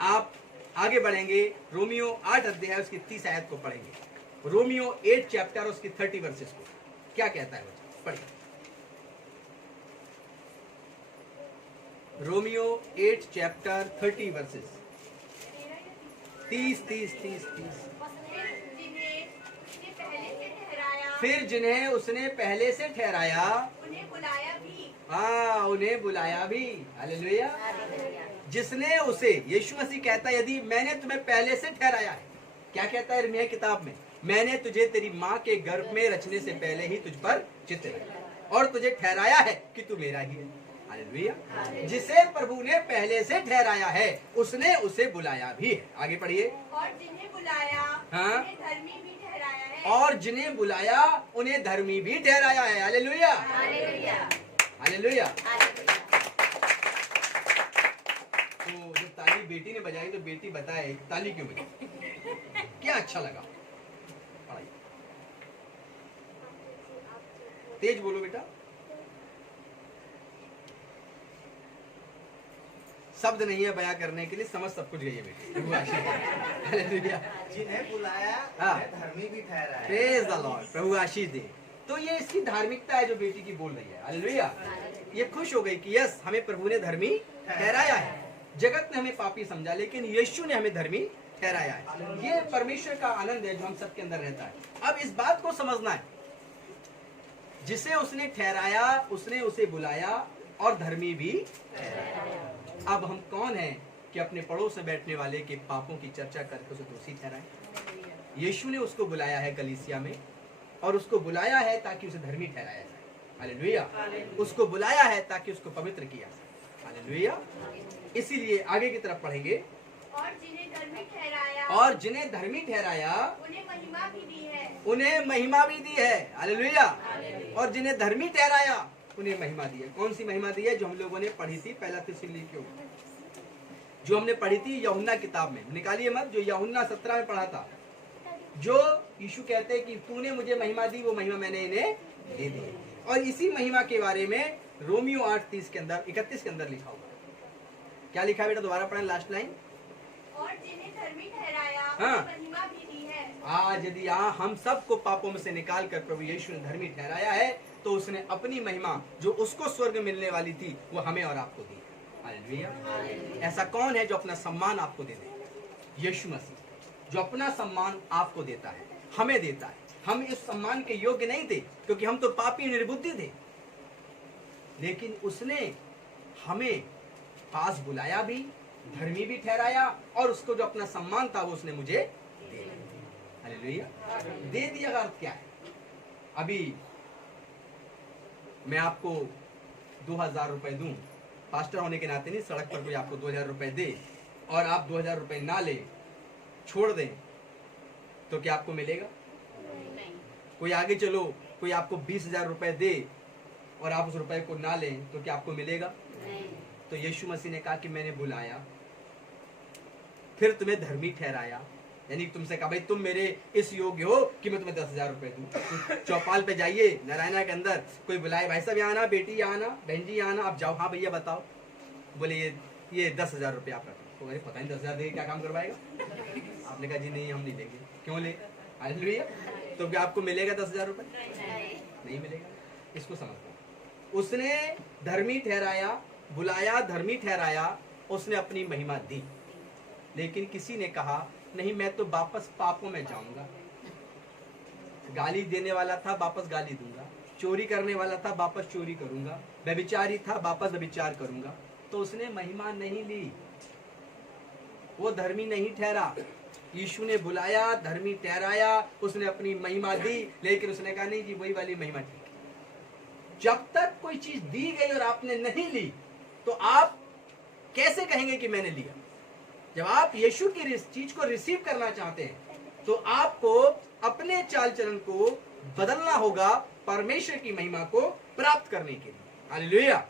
आप आगे बढ़ेंगे, रोमियो 8 अध्याय उसकी 30 आयत को पढ़ेंगे। रोमियो 8 चैप्टर उसकी 30 वर्सेस को क्या कहता है? पढ़िए। Romeo 8 chapter 30 versus 30। फिर जिन्हें उसने पहले से ठहराया, उन्हें बुलाया भी। हाँ, उन्हें बुलाया भी। हालेलुया। जिसने उसे, यीशु मसीह कहता है, यदि मैंने तुम्हें पहले से ठहराया है, क्या कहता है यिर्मयाह किताब में? मैंने तुझे तेरी माँ के गर्भ में रचने से पहले ही तुझ पर चित्त रखा और तुझे ठहराया है कि तू मेरा ही है। हालेलुया। जिसे प्रभु ने पहले से ठहराया है, उसने उसे बुलाया भी है। आगे पढ़िए। और जिन्हें बुलाया, हाँ? उन्हें धर्मी भी ठहराया है। और जिन्हें बुलाया उन्हें धर्मी भी ठहराया है। हालेलुया। हालेलुया। तो जब ताली बेटी ने बजाई तो बेटी बताए ताली क्यों बजाई, क्या अच्छा लगा? पढ़ाई तेज बोलो बेटा। शब्द नहीं है बयां करने के लिए, समझ सब कुछ गई है बेटी। हालेलुया। जिन्हें बुलाया हाँ। उन्हें धर्मी भी ठहराया है। Praise the Lord. प्रभु आशीष दे। तो ये इसकी धार्मिकता है जो बेटी की बोल रही है। हालेलुया। ये खुश हो गई कि यस, हमें प्रभु ने धर्मी ठहराया है। जगत ने हमें पापी समझा, लेकिन यीशु ने हमें धर्मी ठहराया है। ये परमेश्वर का आनंद है जो हम सबके अंदर रहता है। अब इस बात को समझना है, जिसे उसने ठहराया उसने उसे बुलाया और धर्मी भी ठहराया। अब हम कौन हैं कि अपने पड़ोस में बैठने वाले के पापों की चर्चा करके उसे दोषी ठहराएं? यीशु ने उसको बुलाया है कलीसिया में, और उसको बुलाया है ताकि उसे धर्मी ठहराया जाए। हालेलुया। उसको बुलाया है ताकि उसको पवित्र किया जाए। हालेलुया। इसीलिए आगे की तरफ पढ़ेंगे। और जिन्हें धर्मी ठहराया, और जिन्हें धर्मी ठहराया उन्हें महिमा भी दी है। उन्हें महिमा भी दी है। हालेलुया। और जिन्हें धर्मी ठहराया उन्हें महिमा दी है। कौन सी महिमा दी है? जो हम लोगों ने पढ़ी थी पहला थिस्सलुनीकियों, जो हमने पढ़ी थी यूहन्ना किताब में। निकालिए मत, जो यूहन्ना 17 में पढ़ा था, जो यीशु कहते हैं कि तूने मुझे महिमा दी, वो महिमा मैंने इन्हें दे दी। और इसी महिमा के बारे में रोमियो 8:30 के अंदर 31 के अंदर लिखा हुआ। क्या लिखा है बेटा? दोबारा पढ़ें लास्ट लाइन। और जिन्हें धर्मी ठहराया, हाँ। उन्हें महिमा भी दी है। आज यदि हम सबको पापों में से निकाल कर प्रभु यीशु ने धर्मी ठहराया है, तो उसने अपनी महिमा जो उसको स्वर्ग मिलने वाली थी वो हमें और आपको दी। हालेलुया। ऐसा कौन है जो अपना सम्मान आपको दे दे? यीशु मसीह, जो अपना सम्मान आपको देता है, हमें देता है। हम इस सम्मान के योग्य नहीं थे क्योंकि हम तो पापी निर्बुद्धि थे, लेकिन उसने हमें पास बुलाया भी, धर्मी भी ठहराया, और उसको जो अपना सम्मान था वो उसने मुझे दे दिया। हालेलुया। दे दिया का अर्थ क्या है? अभी मैं आपको 2000 रुपए दूं, पास्टर होने के नाते नहीं, सड़क पर कोई आपको 2000 रुपए दे और आप 2000 रुपए ना ले, छोड़ दें, तो क्या आपको मिलेगा? नहीं। कोई आगे चलो, कोई आपको 20,000 रुपए दे और आप उस रुपए को ना लें तो क्या आपको मिलेगा? तो यीशु मसीह ने कहा कि मैंने बुलाया, फिर तुम्हें धर्मी ठहराया, यानी तुमसे कहा भाई तुम मेरे इस योग्य हो कि मैं तुम्हें 10,000 रुपए दूं। चौपाल पे जाइए नारायणा के अंदर, कोई बुलाए भाई साहब यहाँ आना, बेटी यहाँ आना, बहन जी यहाँ आना, आप जाओ, हाँ भैया बताओ, बोले ये 10,000 रुपये आप रखो। तो अरे पता नहीं 10,000 देके क्या काम करवाएगा? आपने कहा जी नहीं हम नहीं लेंगे। क्यों ले? हालेलुया। तो क्या आपको मिलेगा 10,000 रुपये? नहीं मिलेगा। इसको समझना, उसने धर्मी ठहराया, बुलाया, धर्मी ठहराया, उसने अपनी महिमा दी। लेकिन किसी ने कहा नहीं मैं तो वापस पापों में जाऊंगा, गाली देने वाला था वापस गाली दूंगा, चोरी करने वाला था वापस चोरी करूंगा, व्यभिचारी था वापस व्यभिचार करूंगा। तो उसने महिमा नहीं ली, वो धर्मी नहीं ठहरा। यीशु ने बुलाया, धर्मी ठहराया, उसने अपनी महिमा दी, लेकिन उसने कहा नहीं जी वही वाली महिमा ठीक है। जब तक कोई चीज दी गई और आपने नहीं ली तो आप कैसे कहेंगे कि मैंने लिया? जब आप यीशु की इस चीज को रिसीव करना चाहते हैं तो आपको अपने चाल चलन को बदलना होगा परमेश्वर की महिमा को प्राप्त करने के लिए। हालेलुया।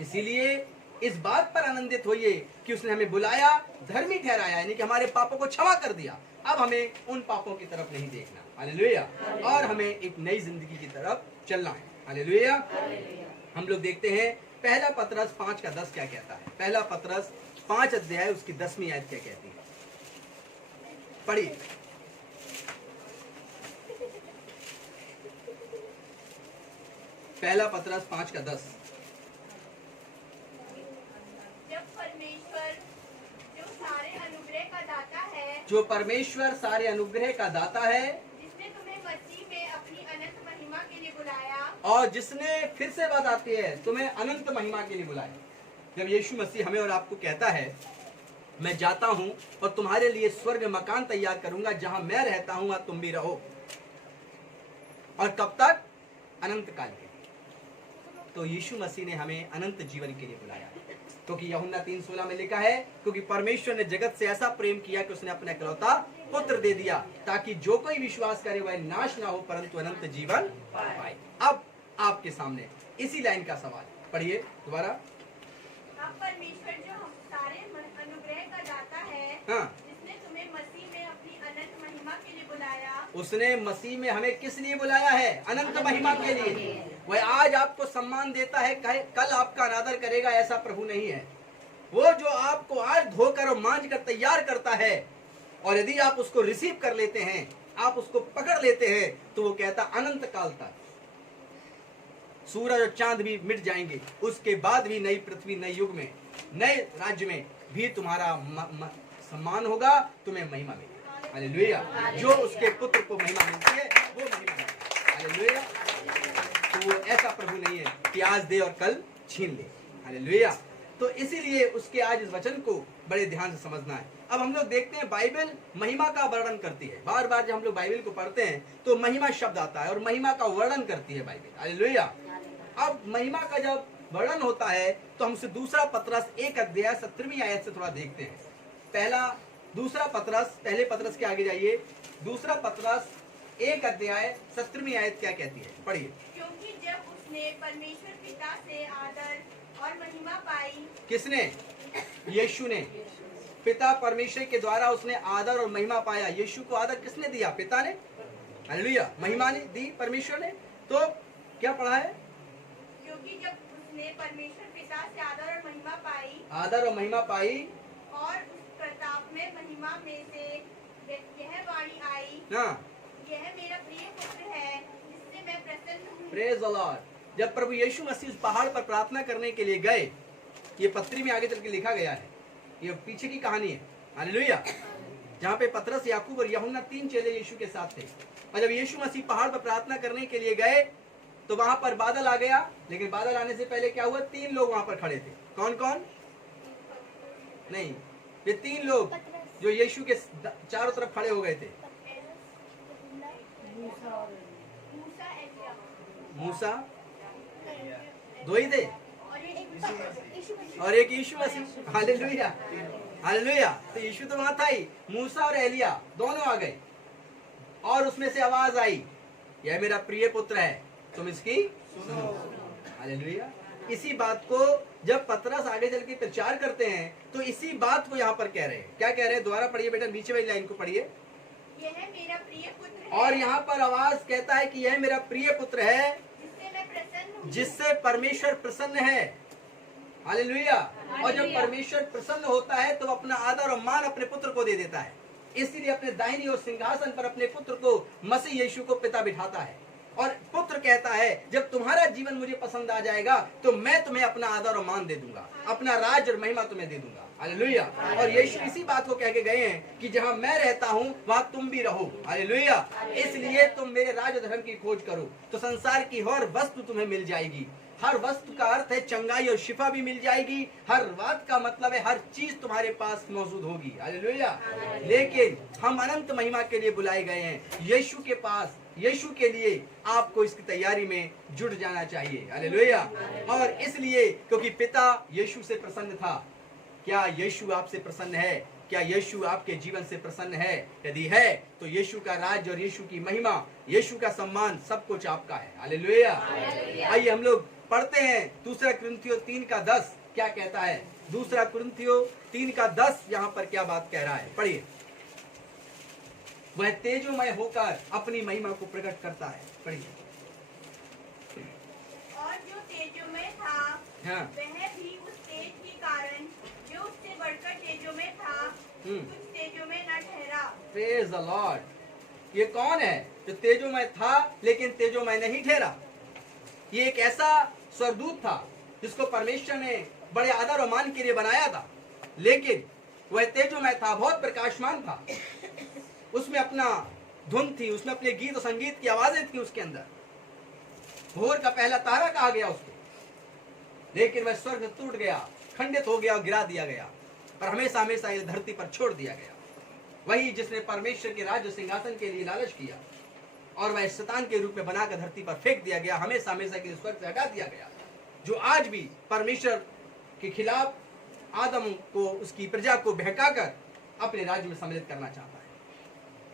इसीलिए इस बात पर आनंदित होइए कि उसने हमें बुलाया, धर्मी ठहराया, यानी कि हमारे पापों को क्षमा कर दिया। अब हमें उन पापों की तरफ नहीं देखना, हालेलुया, और हमें एक नई जिंदगी की तरफ चलना है। हालेलुया। हम लोग देखते हैं पहला पतरस 5:10 क्या कहता है। पहला पतरस 5 अध्याय उसकी 10वीं आयत क्या कहती है, पढ़िए। पहला पतरस 5:10। जब परमेश्वर जो सारे अनुग्रह का दाता है, जो परमेश्वर सारे अनुग्रह का दाता है, जिसने तुम्हें मसीह में अपनी अनंत महिमा के लिए बुलाया, और जिसने, फिर से बात आती है, तुम्हें अनंत महिमा के लिए बुलाया। जब यीशु मसीह हमें और आपको कहता है मैं जाता हूं और तुम्हारे लिए स्वर्ग मकान तैयार करूंगा, जहां मैं रहता हूं और तुम भी रहो, और कब तक? अनंत काल के। तो यीशु मसीह ने हमें अनंत जीवन के लिए बुलाया, क्योंकि यूहन्ना 3:16 में लिखा है क्योंकि परमेश्वर ने जगत से ऐसा प्रेम किया कि उसने अपना इकलौता पुत्र दे दिया, ताकि जो कोई विश्वास करे वह नाश ना हो परंतु अनंत जीवन पाए। अब आपके सामने इसी लाइन का सवाल, पढ़िए दोबारा। अब परमेश्वर जो हम सारे अनुग्रह का दाता है, हाँ, जिसने तुम्हें मसीह में अपनी अनंत महिमा के लिए बुलाया, उसने मसीह में हमें किस लिए बुलाया है? अनंत महिमा के लिए। वह आज आपको सम्मान देता है, कल आपका अनादर करेगा, ऐसा प्रभु नहीं है। वो जो आपको आज धोकर और मांझ कर तैयार करता है, और यदि आप उसको रिसीव कर लेते हैं, आप उसको पकड़ लेते हैं, तो वो कहता अनंत काल तक सूरज और चांद भी मिट जाएंगे, उसके बाद भी नई पृथ्वी, नए युग में, नए राज्य में भी तुम्हारा सम्मान होगा, तुम्हें महिमा मिलेगी। हालेलुया। जो उसके पुत्र को महिमा मिलती है वो महिमा मिलती है। हालेलुया। तो वो ऐसा प्रभु नहीं है कि आज दे और कल छीन ले। हालेलुया। तो इसीलिए उसके आज इस वचन को बड़े ध्यान से समझना है। अब हम लोग देखते हैं बाइबल महिमा का वर्णन करती है। बार बार जब हम लोग बाइबल को पढ़ते हैं तो महिमा शब्द आता है और महिमा का वर्णन करती है बाइबल। हालेलुया। अब महिमा का जब वर्णन होता है तो हमसे दूसरा पतरस 1 अध्याय 17वीं आयत से थोड़ा देखते हैं। दूसरा पतरस, पहले पतरस के आगे जाइए, दूसरा पतरस 1 अध्याय 17वीं आयत क्या कहती है, पढ़िए। क्योंकि जब उसने परमेश्वर पिता से आदर और महिमा पाई, किसने? यीशु ने। पिता परमेश्वर के द्वारा उसने आदर और महिमा पाया। यीशु को आदर किसने दिया? पिता ने। हालेलुया। महिमा ने दी परमेश्वर ने। तो क्या पढ़ा है? क्योंकि जब उसने परमेश्वर पिता से आदर और महिमा पाई, आदर और महिमा पाई, और उस प्रताप में महिमा में से यह वाणी आई, हाँ, यह मेरा प्रिय पुत्र है जिससे मैं प्रसन्न हूँ। Praise the Lord. जब प्रभु यीशु मसीह उस पहाड़ पर प्रार्थना करने के लिए गए, ये पत्री में आगे चल के लिखा गया है, ये पीछे की कहानी है। हालेलुया। जहाँ पे पतरस, याकूब और यूहन्ना 3 चेले यीशु के साथ थे, और जब यीशु मसीह पहाड़ पर प्रार्थना करने के लिए गए तो वहां पर बादल आ गया। लेकिन बादल आने से पहले क्या हुआ? 3 लोग वहां पर खड़े थे। कौन कौन? नहीं, ये 3 लोग जो यीशु के चारों तरफ खड़े हो गए थे। मूसा, 2 ही थे, और एक यीशु मसीह। हालेलुया। हालेलुया। तो यीशु तो वहां था ही, मूसा और एलिया दोनों आ गए, और उसमें से आवाज आई, यह मेरा प्रिय पुत्र है, तुम इसकी सुनो। हालेलुया। इसी बात को जब पतरस आगे चल के प्रचार करते हैं तो इसी बात को यहाँ पर कह रहे हैं। क्या कह रहे हैं? दोबारा पढ़िए बेटा, नीचे वाली लाइन को पढ़िए। यह मेरा प्रिय पुत्र है, और यहाँ पर आवाज कहता है कि यह मेरा प्रिय पुत्र है जिससे मैं प्रसन्न हूँ। जिससे परमेश्वर प्रसन्न है। हालेलुया। और जब परमेश्वर प्रसन्न होता है तो अपना आदर और मान अपने पुत्र को दे देता है। इसलिए अपने दाहिनी ओर सिंहासन पर अपने पुत्र को मसीह यीशु को पिता बिठाता है और पुत्र कहता है जब तुम्हारा जीवन मुझे पसंद आ जाएगा तो मैं तुम्हें अपना आदर और मान दे दूंगा, अपना राज और महिमा तुम्हें दे दूंगा। हालेलुया। और यीशु इसी बात को कह के गए हैं कि जहां मैं रहता हूं वहां तुम भी रहो। हालेलुया। इसलिए तुम मेरे राज और धर्म की खोज करो तो संसार की हर वस्तु तुम्हें मिल जाएगी। हर वस्तु का अर्थ है चंगाई और शिफा भी मिल जाएगी। हर बात का मतलब है हर चीज तुम्हारे पास मौजूद होगी। हालेलुया। लेकिन हम अनंत महिमा के लिए बुलाए गए हैं। यीशु के पास, यीशु के लिए आपको इसकी तैयारी में जुट जाना चाहिए। हालेलुया। और इसलिए क्योंकि पिता यीशु से प्रसन्न था। क्या यीशु आपसे प्रसन्न है? क्या यीशु आपके जीवन से प्रसन्न है? यदि है तो यीशु का राज और यीशु की महिमा, यीशु का सम्मान सब कुछ आपका है। हालेलुया। आइए हम लोग पढ़ते हैं 2 कुरिन्थियों 3:10 क्या कहता है। 2 कुरिन्थियों 3:10 यहाँ पर क्या बात कह रहा है, पढ़िए। वह तेजोमय होकर अपनी महिमा को प्रकट करता है। पढ़िए। और जो तेजोमय था हाँ। वह भी उस तेज के कारण जो उससे बढ़कर तेजोमय था कुछ तेजोमय न ठहरा। Praise the Lord. ये कौन है जो तेजोमय था लेकिन तेजोमय नहीं ठहरा? ये एक ऐसा स्वर्गदूत था जिसको परमेश्वर ने बड़े आदर और मान के लिए बनाया था, लेकिन वह तेजोमय था, बहुत प्रकाशमान था। उसमें अपना धुन थी, उसमें अपने गीत और संगीत की आवाजें थी उसके अंदर। भोर का पहला तारा कहा गया उसको, लेकिन वह स्वर्ग टूट गया, खंडित हो गया और गिरा दिया गया और हमेशा हमेशा इस धरती पर छोड़ दिया गया। वही जिसने परमेश्वर के राज्य सिंहासन के लिए लालच किया और वह शैतान के रूप में बनाकर धरती पर फेंक दिया गया, हमेशा हमेशा के स्वर्ग से हटा दिया गया। जो आज भी परमेश्वर के खिलाफ आदम को, उसकी प्रजा को बहकाकर अपने राज्य में सम्मिलित करना चाहता है।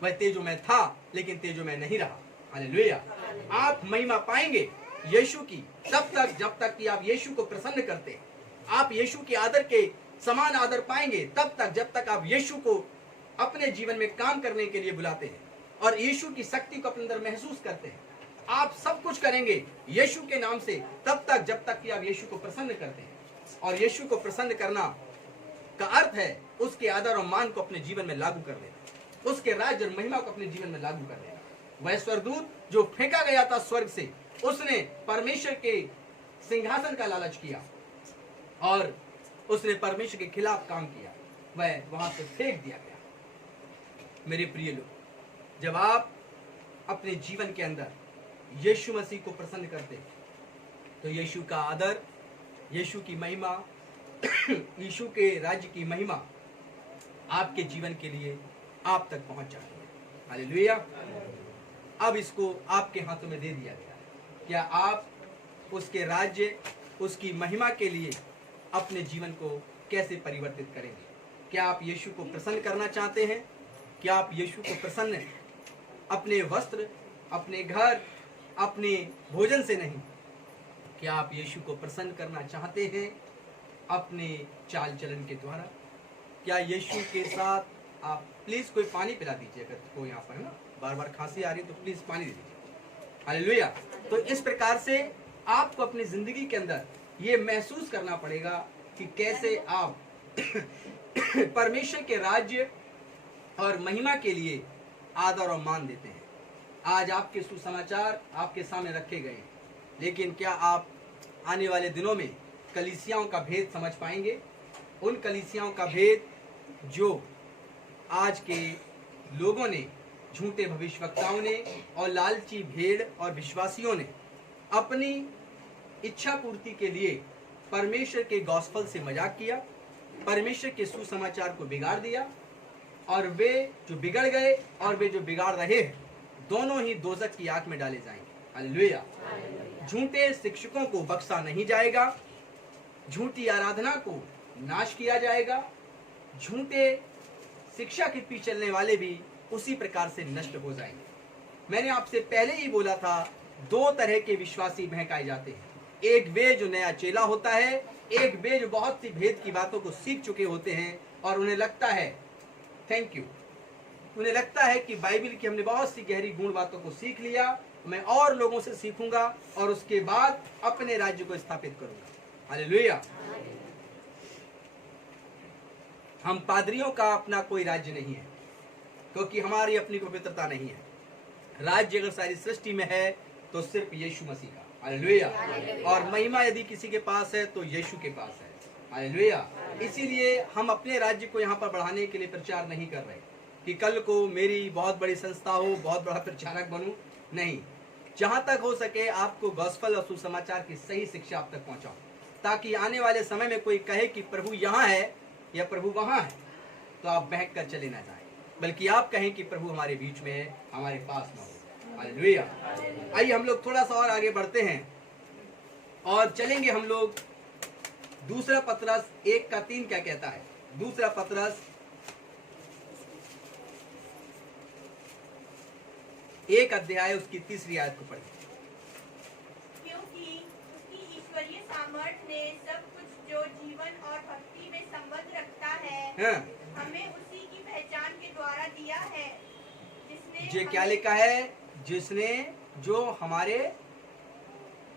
वह तेजोमय था लेकिन तेजोमय नहीं रहा। हालेलुया। आप महिमा पाएंगे यीशु की तब तक जब तक कि आप यीशु को प्रसन्न करते हैं। आप यीशु के आदर के समान आदर पाएंगे तब तक जब तक आप यीशु को अपने जीवन में काम करने के लिए बुलाते हैं और यीशु की शक्ति को अपने अंदर महसूस करते हैं। आप सब कुछ करेंगे यीशु के नाम से तब तक जब तक कि आप यीशु को प्रसन्न करते हैं। और यीशु को प्रसन्न करना का अर्थ है उसके आदर और मान को अपने जीवन में लागू कर देना, उसके राज्य और महिमा को अपने जीवन में लागू कर देना। वह स्वर्गदूत जो फेंका गया था स्वर्ग से, उसने परमेश्वर के सिंहासन का लालच किया और उसने परमेश्वर के खिलाफ काम किया, वह वहां से फेंक दिया गया। मेरे प्रिय लोग, जब आप अपने जीवन के अंदर यीशु मसीह को प्रसन्न करते तो यीशु का आदर, यीशु की महिमा, यीशु के राज्य की महिमा आपके जीवन के लिए आप तक पहुंच जाती है। हालेलुया। अब इसको आपके हाथों में दे दिया गया है। क्या आप उसके राज्य, उसकी महिमा के लिए अपने जीवन को कैसे परिवर्तित करेंगे? क्या आप यीशु को प्रसन्न करना चाहते हैं? क्या आप यीशु को प्रसन्न अपने वस्त्र, अपने घर, अपने भोजन से नहीं? क्या आप यीशु को प्रसन्न करना चाहते हैं अपने चाल चलन के द्वारा? क्या यीशु के साथ आप प्लीज कोई पानी पिला दीजिए, अगर कोई यहाँ पर है ना, बार बार खांसी आ रही है तो प्लीज पानी दे दीजिए। हालेलुया। तो इस प्रकार से आपको अपनी जिंदगी के अंदर ये महसूस करना पड़ेगा कि कैसे आप परमेश्वर के राज्य और महिमा के लिए आदर और मान देते हैं। आज आपके सुसमाचार आपके सामने रखे गए हैं, लेकिन क्या आप आने वाले दिनों में कलीसियाओं का भेद समझ पाएंगे? उन कलीसियाओं का भेद जो आज के लोगों ने, झूठे भविष्यवक्ताओं ने और लालची भेड़ और विश्वासियों ने अपनी इच्छा पूर्ति के लिए परमेश्वर के गॉस्पेल से मजाक किया, परमेश्वर के सुसमाचार को बिगाड़ दिया, और वे जो बिगड़ गए और वे जो बिगाड़ रहे हैं दोनों ही दोजख की आग में डाले जाएंगे। हालेलुया। झूठे शिक्षकों को बख्शा नहीं जाएगा, झूठी आराधना को नाश किया जाएगा, झूठे शिक्षा के पीछे चलने वाले भी उसी प्रकार से नष्ट हो जाएंगे। मैंने आपसे पहले ही बोला था, दो तरह के विश्वासी बहकाए जाते हैं। एक वे जो नया चेला होता है, एक वे जो बहुत सी भेद की बातों को सीख चुके होते हैं और उन्हें लगता है, थैंक यू, उन्हें लगता है कि बाइबल की हमने बहुत सी गहरी गुण बातों को सीख लिया, मैं और लोगों से सीखूंगा और उसके बाद अपने राज्य को स्थापित करूंगा। हालेलुया। हम पादरियों का अपना कोई राज्य नहीं है, क्योंकि हमारी अपनी पवित्रता नहीं है। राज्य अगर सारी सृष्टि में है तो सिर्फ यीशु मसीह का। हालेलुया। और महिमा यदि किसी के पास है तो यीशु के पास है। हालेलुया। इसीलिए हम अपने राज्य को यहाँ पर बढ़ाने के लिए प्रचार नहीं कर रहे कि कल को मेरी बहुत बड़ी संस्था हो, बहुत बड़ा प्रचारक बनूं। नहीं, जहां तक हो सके आपको गॉस्पेल और सुसमाचार की सही शिक्षा आप तक पहुंचाओ, ताकि आने वाले समय में कोई कहे कि प्रभु यहाँ है या प्रभु वहां है तो आप बहक कर चले ना जाए, बल्कि आप कहें कि प्रभु हमारे बीच में है, हमारे पास ना हो। हालेलुया। आइए हम लोग थोड़ा सा और आगे बढ़ते हैं और चलेंगे हम लोग दूसरा पतरस 1:3 क्या कहता है। दूसरा पतरस 1 अध्याय उसकी 3 आयत को पढ़िए। क्योंकि उसकी ईश्वरीय सामर्थ्य ने सब कुछ जो जीवन और भक्ति में संबंध रखता है, हाँ। हमें उसी की पहचान के द्वारा दिया है, जिसने ये क्या लिखा है? जिसने जो हमारे,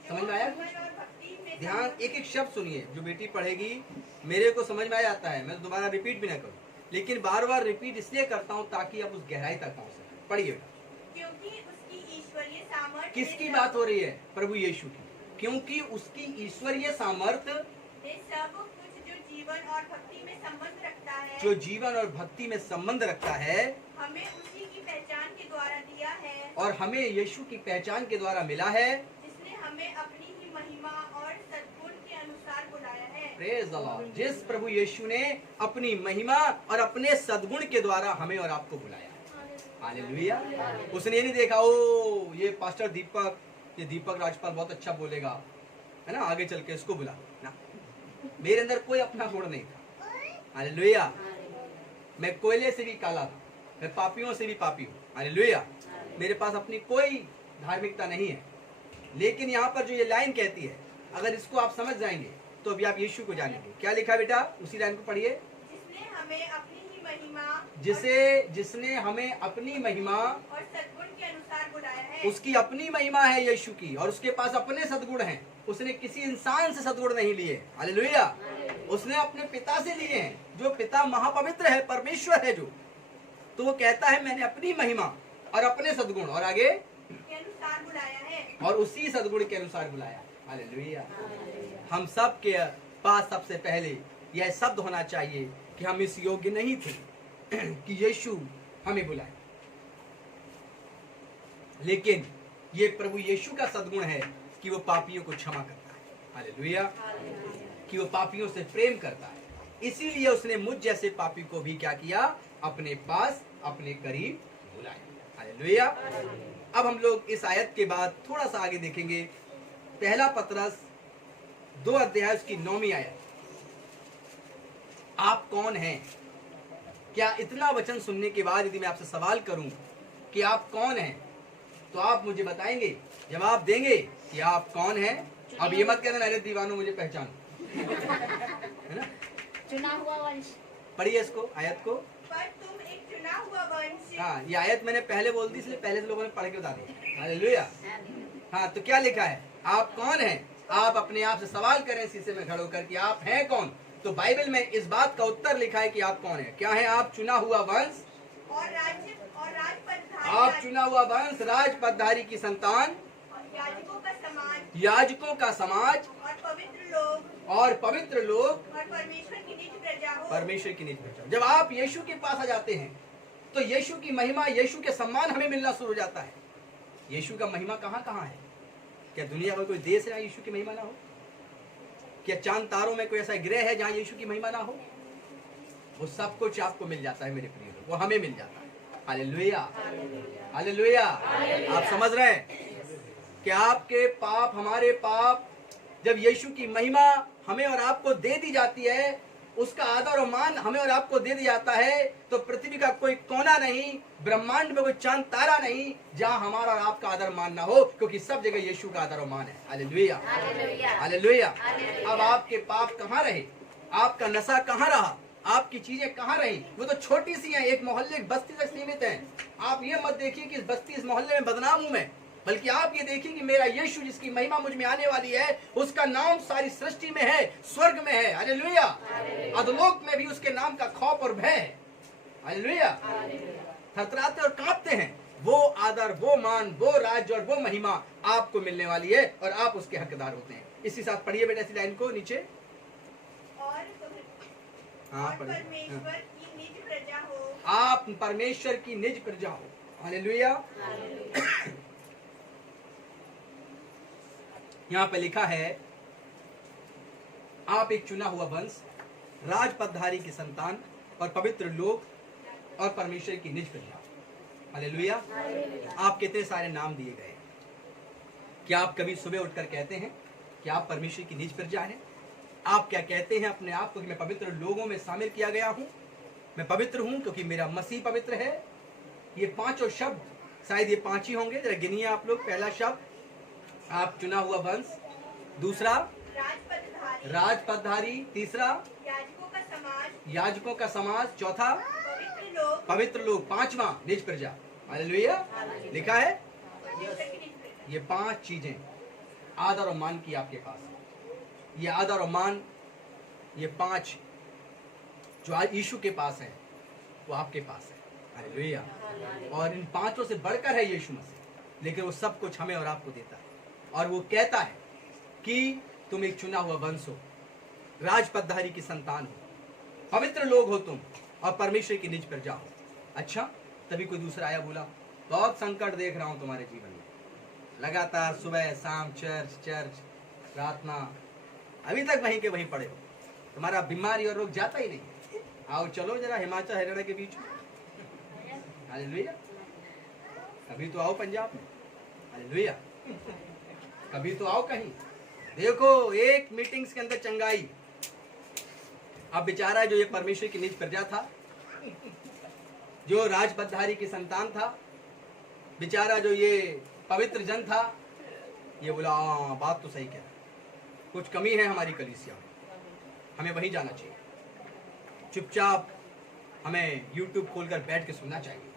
समझ में आया? जीवन और भक्ति में ध्यान, एक एक शब्द सुनिए। जो बेटी पढ़ेगी मेरे को समझ में आ जाता है, मैं दोबारा रिपीट भी ना करूं, लेकिन बार बार रिपीट इसलिए करता हूं ताकि आप उस गहराई तक पहुंच सकें। पढ़िए। क्योंकि उसकी ईश्वरीय सामर्थ्य किसकी बात हो रही है? प्रभु यीशु की। क्योंकि उसकी ईश्वरीय सामर्थ्य ने सब कुछ जो जीवन और भक्ति में संबंध रखता है, जो जीवन और भक्ति में संबंध रखता है, हमें उसी की पहचान के द्वारा दिया है, और हमें यीशु की पहचान के द्वारा मिला है, जिसने हमें अपनी ही महिमा और सद्गुण के अनुसार बुलाया है। Praise the Lord. जिस प्रभु यीशु ने अपनी महिमा और अपने सद्गुण के द्वारा हमें और आपको बुलाया। हालेलुया। उसने ये नहीं देखा ओ ये पास्टर दीपक, ये दीपक राजपाल बहुत अच्छा बोलेगा, है ना, आगे चल के इसको बुला ना। मेरे अंदर कोई अपना गुण नहीं था। हालेलुया। मैं कोयले से भी काला था, मैं पापियों से भी पापी हूँ। हालेलुया। मेरे पास अपनी कोई धार्मिकता नहीं है, लेकिन यहाँ पर जो ये लाइन कहती है, अगर इसको आप समझ जाएंगे तो अभी आप यीशु को जानेंगे। क्या लिखा है बेटा? उसी लाइन को पढ़िए। जिसने हमें अपनी ही महिमा जिसने हमें अपनी महिमा और सद्गुण के अनुसार बुलाया है। उसकी अपनी महिमा है यीशु की, और उसके पास अपने सद्गुण हैं। उसने किसी इंसान से सद्गुण नहीं लिए। हालेलुया। उसने अपने पिता से लिए हैं, जो पिता महापवित्र है, परमेश्वर है जो। तो वो कहता है मैंने अपनी महिमा और अपने सद्गुण और आगे के अनुसार बुलाया है, और उसी सद्गुण के अनुसार बुलाया। हालेलुया। हम सब के पास सबसे पहले यह शब्द होना चाहिए कि हम इस योग्य नहीं थे कि यीशु हमें बुलाए, लेकिन ये प्रभु यीशु का सद्गुण है कि वो पापियों को क्षमा करता है। हालेलुया। कि वो पापियों से प्रेम करता है। इसीलिए उसने मुझ जैसे पापी को भी क्या किया? अपने पास, अपने करीब बुलाया। हालेलुया। अब हम लोग इस आयत के बाद थोड़ा सा आगे देखेंगे। पहला पतरस 2 अध्याय उसकी 9वीं आयत। आप कौन हैं? क्या इतना वचन सुनने के बाद यदि मैं आपसे सवाल करूं कि आप कौन हैं, तो आप मुझे बताएंगे, जवाब देंगे कि आप कौन हैं? अब ये मत कहना अरे दीवानों मुझे पहचानो, है ना? चुना हुआ वंश। पढ़िए इसको, आयत को। पर तुम एक चुना हुआ वंश। हाँ, ये आयत मैंने पहले बोल दी, इसलिए पहले से लोगों ने पढ़ के बता दिया। हालेलुया। हाँ, तो क्या लिखा है? आप कौन हैं? आप अपने आप से सवाल करें शीशे में खड़े होकर कि आप हैं कौन। तो बाइबल में इस बात का उत्तर लिखा है कि आप कौन हैं। क्या है? आप चुना हुआ वंश और राजपदधारी, आप चुना हुआ वंश, राजपदधारी की संतान, और याजकों का समाज, याजकों का समाज, और पवित्र लोग, और पवित्र लोग, और परमेश्वर की निज प्रजा हो। परमेश्वर की निज प्रजा। जब आप यीशु के पास आ जाते हैं तो यीशु की महिमा, यीशु के सम्मान हमें मिलना शुरू हो जाता है। यीशु का महिमा कहाँ कहाँ है? क्या दुनिया में कोई देश है जहाँ यीशु की महिमा ना हो? क्या चांद तारों में कोई ऐसा ग्रह है जहाँ यीशु की महिमा ना हो? वो सब कुछ आपको मिल जाता है मेरे प्रिय लोग, वो हमें मिल जाता है। हालेलुया। हालेलुया। आप समझ रहे हैं कि आपके पाप, हमारे पाप, जब यीशु की महिमा हमें और आपको दे दी जाती है उसका आदर और मान हमें और आपको दे दिया जाता है, तो पृथ्वी का कोई कोना नहीं, ब्रह्मांड में कोई चांद तारा नहीं जहां हमारा और आपका आदर मान ना हो, क्योंकि सब जगह यीशु का आदर और मान है। Hallelujah, hallelujah. अब आपके पाप कहाँ रहे, आपका नशा कहाँ रहा, आपकी चीजें कहाँ रही? वो तो छोटी सी हैं, एक मोहल्ले एक बस्ती तक सीमित हैं। आप ये मत देखिए कि इस बस्ती इस मोहल्ले में बदनाम हूं मैं, बल्कि आप ये देखिए कि मेरा यीशु जिसकी महिमा मुझ में आने वाली है, उसका नाम सारी सृष्टि में है, स्वर्ग में है। हालेलुया। अधोलोक में भी उसके नाम का खौफ और भय है। हालेलुया। थरथराते और कांपते हैं। वो आदर, वो मान, वो राज्य और वो महिमा आपको मिलने वाली है और आप उसके हकदार होते हैं। इसी साथ पढ़िए बेटा इस लाइन को नीचे। और परमेश्वर की निज प्रजा हो। आप परमेश्वर की निज प्रजा हो। हालेलुया। यहाँ पे लिखा है, आप एक चुना हुआ वंश, राजपदधारी की संतान और पवित्र लोग और परमेश्वर की निज प्रजा। हालेलुया। आप कितने सारे नाम दिए गए। क्या आप कभी सुबह उठकर कहते हैं कि आप परमेश्वर की निज प्रजा हैं? आप क्या कहते हैं अपने आप को कि मैं पवित्र लोगों में शामिल किया गया हूं, मैं पवित्र हूं क्योंकि मेरा मसीह पवित्र है? ये पांचों शब्द, शायद ये पांच ही होंगे, जरा गिनिए आप लोग। पहला शब्द आप चुना हुआ वंश, दूसरा राजपदधारी, तीसरा याजकों का समाज, चौथा पवित्र लोग, पांचवा निज प्रजा। हालेलुया। लिखा है ये पांच चीजें आदर और मान की आपके पास है। ये आदर और मान, ये पांच जो आज यीशु के पास है वो आपके पास है। हालेलुया। और इन पांचों से बढ़कर है यीशु मसीह, लेकिन वो सब कुछ हमें और आपको देता है। और वो कहता है कि तुम एक चुना हुआ वंश हो, राजपदधारी की संतान हो, पवित्र लोग हो तुम और परमेश्वर की निज प्रजा हो। अच्छा, तभी कोई दूसरा आया बोला, बहुत संकट देख रहा हूं तुम्हारे जीवन में, लगातार सुबह शाम चर्च प्रार्थना, अभी तक वहीं के वहीं पड़े हो, तुम्हारा बीमारी और रोग जाता ही नहीं। आओ चलो जरा हिमाचल हरियाणा के बीच में। हालेलुया। कभी तो आओ पंजाब में। हालेलुया। कभी तो आओ कहीं, देखो एक मीटिंग्स के अंदर चंगाई। अब बेचारा जो ये परमेश्वर की निज प्रजा था, जो राजपदधारी की संतान था, बेचारा जो ये पवित्र जन था, ये बोला हाँ बात तो सही कह रहा है, कुछ कमी है हमारी कलीसिया में, हमें वहीं जाना चाहिए, चुपचाप हमें YouTube खोलकर बैठ के सुनना चाहिए,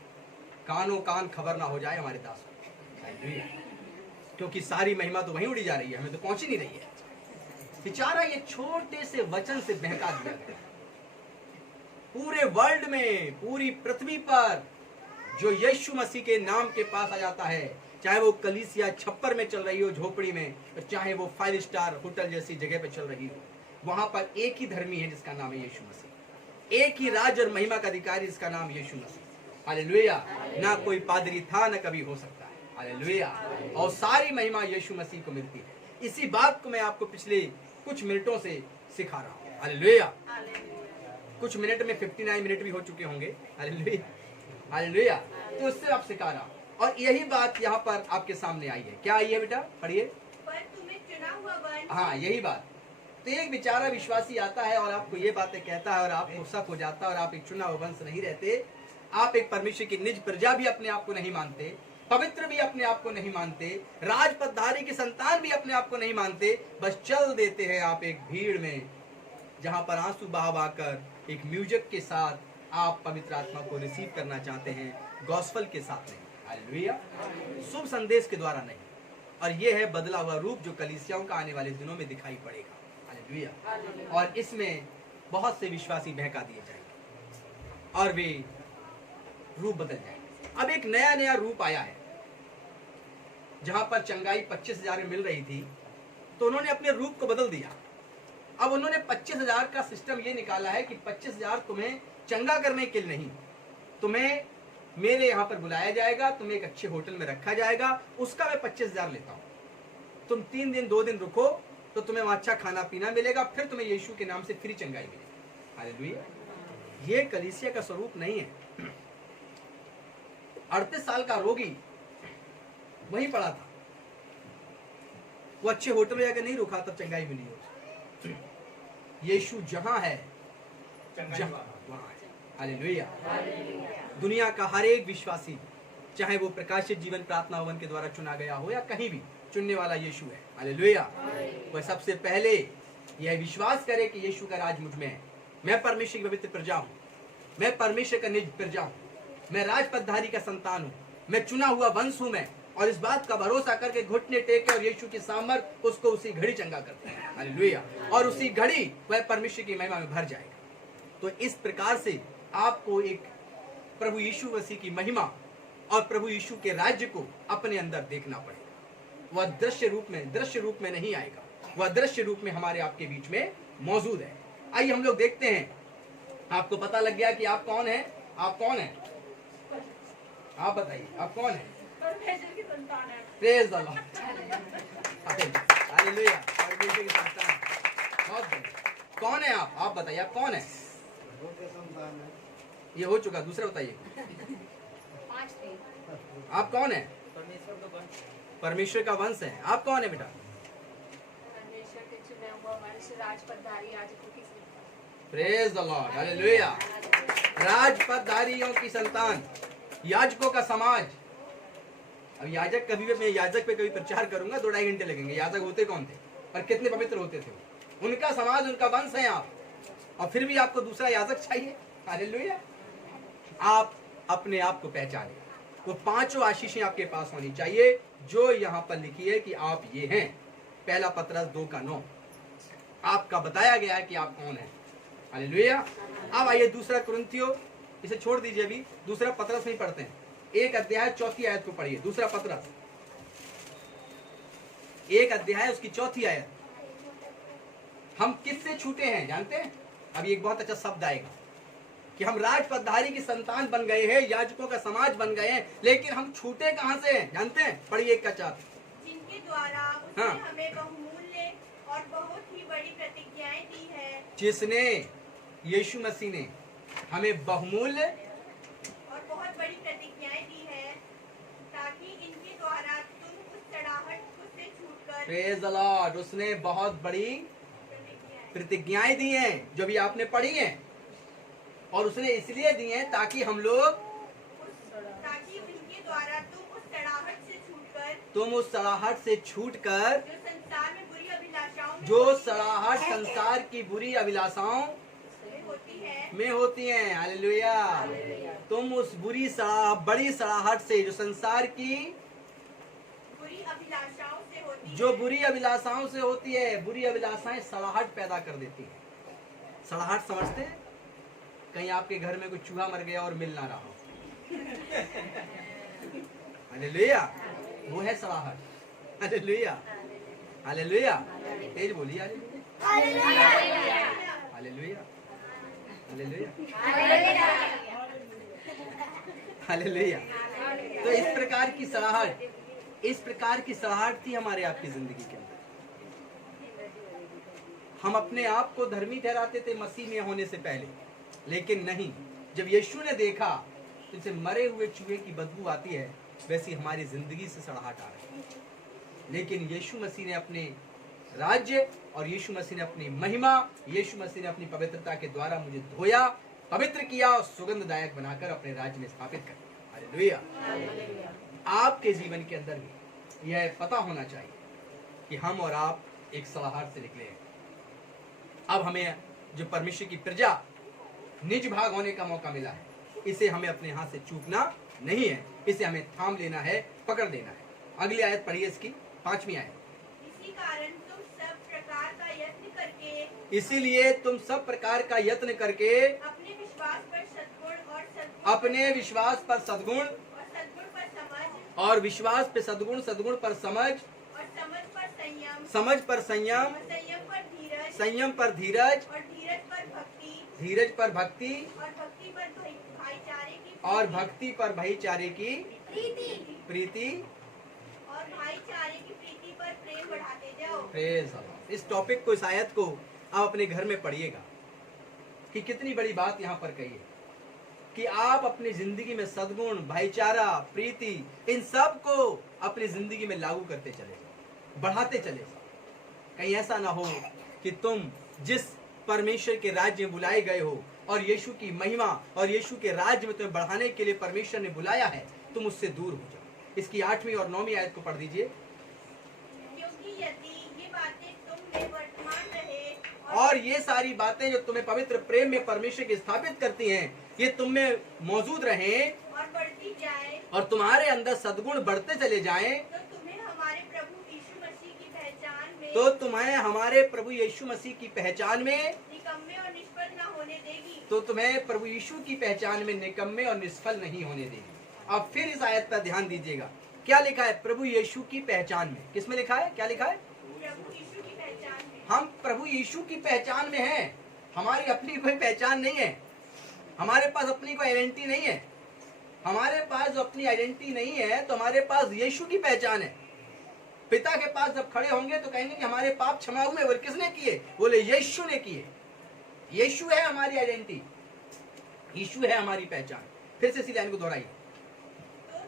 कानों कान खबर ना हो जाए हमारे दास, क्योंकि सारी महिमा तो वहीं उड़ी जा रही है, हमें तो पहुंच ही नहीं रही है। बेचारा ये छोटे से वचन से बहका दिया गया। पूरे वर्ल्ड में, पूरी पृथ्वी पर जो यीशु मसीह के नाम के पास आ जाता है, चाहे वो कलीसिया छप्पर में चल रही हो, झोपड़ी में, चाहे वो 5 स्टार होटल जैसी जगह पे चल रही हो, वहां पर एक ही धर्मी है जिसका नाम है यीशु मसीह, एक ही राज और महिमा का अधिकारी जिसका नाम यीशु मसीह। हालेलुया। ना कोई पादरी था, ना कभी हो सकता है। हालेलुया। और सारी महिमा यीशु मसीह को मिलती है। इसी बात को मैं आपको पिछले कुछ मिनटों से सिखा रहा हूँ। हालेलुया। कुछ मिनट में 59 मिनट भी हो चुके होंगे। Hallelujah, hallelujah. तो उससे आप सिखा रहा हूँ, और यही बात यहाँ पर आपके सामने आई है। क्या आई है बेटा, पढ़िए। पर तुम्हें चुना हुआ वंश। हाँ, यही बात। तो एक बेचारा विश्वासी आता है और आपको ये बातें कहता है और आपको शक हो जाता है और आप एक चुना हुआ वंश नहीं रहते, आप एक परमेश्वर की निज प्रजा भी अपने आप को नहीं मानते, पवित्र भी अपने आप को नहीं मानते, राजपदधारी की संतान भी अपने आप को नहीं मानते, बस चल देते हैं आप एक भीड़ में जहां पर आंसू बहा बहाकर एक म्यूजिक के साथ आप पवित्र आत्मा को रिसीव करना चाहते हैं, गॉस्पेल के साथ नहीं। हालेलुया। शुभ संदेश के द्वारा नहीं। और यह है बदला हुआ रूप जो कलीसियाओं का आने वाले दिनों में दिखाई पड़ेगा। हालेलुया। और इसमें बहुत से विश्वासी बहका दिए जाएंगे और वे रूप बदल जाएंगे। अब एक नया रूप आया है, जहां पर चंगाई 25,000 में मिल रही थी, तो उन्होंने अपने रूप को बदल दिया। अब उन्होंने 25,000 का सिस्टम ये निकाला है कि 25,000 तुम्हें चंगा करने के लिए नहीं, तुम्हें मेरे यहाँ पर बुलाया जाएगा, तुम्हें एक अच्छे होटल में रखा जाएगा, उसका मैं 25,000 लेता हूँ। तुम 3 दिन 2 दिन रुको तो तुम्हें वहां अच्छा खाना पीना मिलेगा, फिर तुम्हें यीशु के नाम से फ्री चंगाई मिलेगी। हालेलुया। ये कलीसिया का स्वरूप नहीं है। 38 साल का रोगी वहीं पड़ा था, वो अच्छे होटल में जाकर नहीं रुका तब चंगाई मिली हो। यीशु जहां है हालेलुया। दुनिया का हर एक विश्वासी, चाहे वो प्रकाशित जीवन प्रार्थना भवन के द्वारा चुना गया हो या कहीं भी, चुनने वाला यीशु है। हालेलुया। वह सबसे पहले यह विश्वास करे कि यीशु का राज मुझ में है, मैं परमेश्वर की पवित्र प्रजा हूँ, मैं परमेश्वर का निज प्रजा हूँ, मैं राजपदधारी का संतान हूँ, मैं चुना हुआ वंश हूँ मैं, और इस बात का भरोसा करके घुटने टेके और यीशु की सामर्थ उसको उसी घड़ी चंगा करते हैं। हालेलुया। और उसी घड़ी वह परमेश्वर की महिमा में भर जाएगा। तो इस प्रकार से आपको एक प्रभु यीशु मसीह की महिमा और प्रभु यीशु के राज्य को अपने अंदर देखना पड़ेगा। वह दृश्य रूप में नहीं आएगा, वह दृश्य रूप में हमारे आपके बीच में मौजूद है। आइए हम लोग देखते हैं। आपको पता लग गया कि आप कौन हैं? आप कौन हैं? आप बताइए, आप कौन हैं? परमेश्वर की संतान है। Praise the Lord. हालेलुया। परमेश्वर की संतान। बहुत बढ़िया। कौन है आप? आप बताइए, आप कौन हैं? ये हो चुका, दूसरा बताइए। आप कौन है? परमेश्वर का वंश है। आप कौन है बेटा? परमेश्वर के चुने हुआ मनुष्य, राजपदधारी याजकों की संतान। Praise the Lord. हालेलुया। राजपदधारियों की संतान, याजकों का समाज। अब याजक मैं याजक पे कभी प्रचार करूंगा 2-2.5 घंटे लगेंगे। याजक होते कौन थे और कितने पवित्र होते थे? उनका समाज, उनका वंश है आप, और फिर भी आपको दूसरा याजक चाहिए। हालेलुया। आप अपने आप को पहचाने। वो 5 आशीषें आपके पास होनी चाहिए जो यहाँ पर लिखी है कि आप ये हैं। पहला पतरस 2:9 आपका बताया गया है कि आप कौन हैं। हालेलुया। अब आइए दूसरा कुरिन्थियों, इसे छोड़ दीजिए, अभी दूसरा पतरस नहीं पढ़ते हैं। 1 अध्याय 4 आयत को पढ़िए। दूसरा पतरस 1 अध्याय उसकी 4 आयत। हम किससे छूटे हैं जानते हैं? अभी एक बहुत अच्छा शब्द आएगा कि हम राजपदधारी की संतान बन गए हैं, याजकों का समाज बन गए हैं, लेकिन हम छूटे कहां से हैं जानते हैं? पढ़िए 1 का 4। जिनके द्वारा उसने हाँ। हमें बहुमूल्य और बहुत ही बड़ी प्रतिज्ञाएं दी है। जिसने, यीशु मसीह ने हमें बहुमूल्य और बहुत बड़ी प्रतिज्ञाएं दी है, ताकि इनके द्वारा तुम उस चढ़ाहट से छूटकर, प्रेज द लॉर्ड, उसने बहुत बड़ी प्रतिज्ञाएं दी हैं जो भी आपने पढ़ी हैं, और उसने इसलिए दी हैं ताकि हम लोग, ताकि इनके द्वारा तुम उस चढ़ाहट से छूटकर जो संसार में बुरी अभिलाषाओं में जो सड़ाहट संसार की बुरी अभिलाषाओं में होती हैं। हालेलुया। तुम उस बड़ी सड़ाहट से, जो संसार की बुरी अभिलाषाओं से होती जो है। बुरी अभिलाषाओं से होती है। बुरी अभिलाषाएं सड़ाहट पैदा कर देती हैं। सड़ाहट समझते हैं? कहीं आपके घर में कोई चूहा मर गया और मिल ना रहा हो। हालेलुया। वो है सड़ाहट। हालेलुया। हालेलुया। तेज बोलिए। हालेलुया। हालेलुया। हालेलुया। तो इस प्रकार की सड़ाहट थी हमारे आपकी जिंदगी के अंदर। हम अपने आप को धर्मी ठहराते थे मसीह में होने से पहले, लेकिन नहीं, जब यीशु ने देखा तो जैसे मरे हुए चूहे की बदबू आती है, वैसी हमारी जिंदगी से सड़ाहट आ रही है। लेकिन यीशु मसीह ने अपने राज्य और यीशु मसीह ने अपनी महिमा, यीशु मसीह ने अपनी पवित्रता के द्वारा मुझे धोया, पवित्र किया और सुगंधदायक बनाकर अपने राज्य में स्थापित कर दिया। हालेलुया। आपके जीवन के अंदर भी यह पता होना चाहिए कि हम और आप एक सड़ाहट से निकले हैं। अब हमें जो परमेश्वर की प्रजा निज भाग होने का मौका मिला है, इसे हमें अपने हाथ से चूकना नहीं है, इसे हमें थाम लेना है, पकड़ लेना है। अगली आयत पढ़िए, इसकी 5वीं आयत। इसी कारण तुम सब प्रकार का यत्न करके, इसीलिए तुम सब प्रकार का यत्न करके अपने विश्वास पर सद्गुण और अपने विश्वास पर सद्गुण सद्गुण पर समझ और विश्वास पे सद्गुण, सद्गुण पर समझ और समझ पर संयम, समझ पर संयम, और संयम पर धीरज, संयम पर धीरज, और धीरज पर भक्ति, धीरज पर भक्ति, और भक्ति पर भाईचारे की और भक्ति पर भाईचारे की प्रीति, और भाईचारे की प्रीति पर प्रेम बढ़ाते जाओ। Praise the Lord. इस टॉपिक को, इस आयत को आप अपने घर में पढ़िएगा कि कितनी बड़ी बात यहाँ पर कही है कि आप अपनी जिंदगी में सद्गुण, भाईचारा, प्रीति, इन सब को अपनी जिंदगी में लागू करते चले जाओ, बढ़ाते चले जाओ। कहीं ऐसा ना हो कि तुम जिस परमेश्वर के राज्य में बुलाए गए हो और यीशु की महिमा और यीशु के राज्य में तुम्हें बढ़ाने के लिए परमेश्वर ने बुलाया है, तुम उससे दूर हो जाओ। इसकी 8वीं और 9वीं आयत को पढ़ दीजिए। क्योंकि यदि ये बातें तुम में वर्तमान रहे और ये सारी बातें जो तुम्हें पवित्र प्रेम में परमेश्वर की स्थापित करती हैं, ये तुम में मौजूद रहें और बढ़ती जाए, और तुम्हारे अंदर सद्गुण बढ़ते चले जाएं, तो तुम्हें हमारे प्रभु यीशु मसीह की पहचान में तो तुम्हें हमारे प्रभु यीशु मसीह की पहचान में निकम्मे और निष्फल न होने देगी। तो तुम्हें प्रभु यीशु की पहचान में निकम्मे और निष्फल नहीं होने देगी। अब फिर इस आयत पर ध्यान दीजिएगा, क्या लिखा है? प्रभु यीशु की पहचान में। किसमें लिखा है? क्या लिखा है? प्रभु यीशु की पहचान में। हम प्रभु यीशु की पहचान में हैं। हमारी अपनी कोई पहचान नहीं है, हमारे पास अपनी कोई आइडेंटिटी नहीं है। हमारे पास जो अपनी आइडेंटिटी नहीं है, तो हमारे पास यीशु की पहचान है। पिता के पास जब खड़े होंगे तो कहेंगे कि हमारे पाप क्षमा हुए। बोले किसने किए? बोले यीशु ने किए। यीशु है हमारी आइडेंटिटी, यीशु है हमारी पहचान। फिर से इसी लाइन को दोहराइए। तो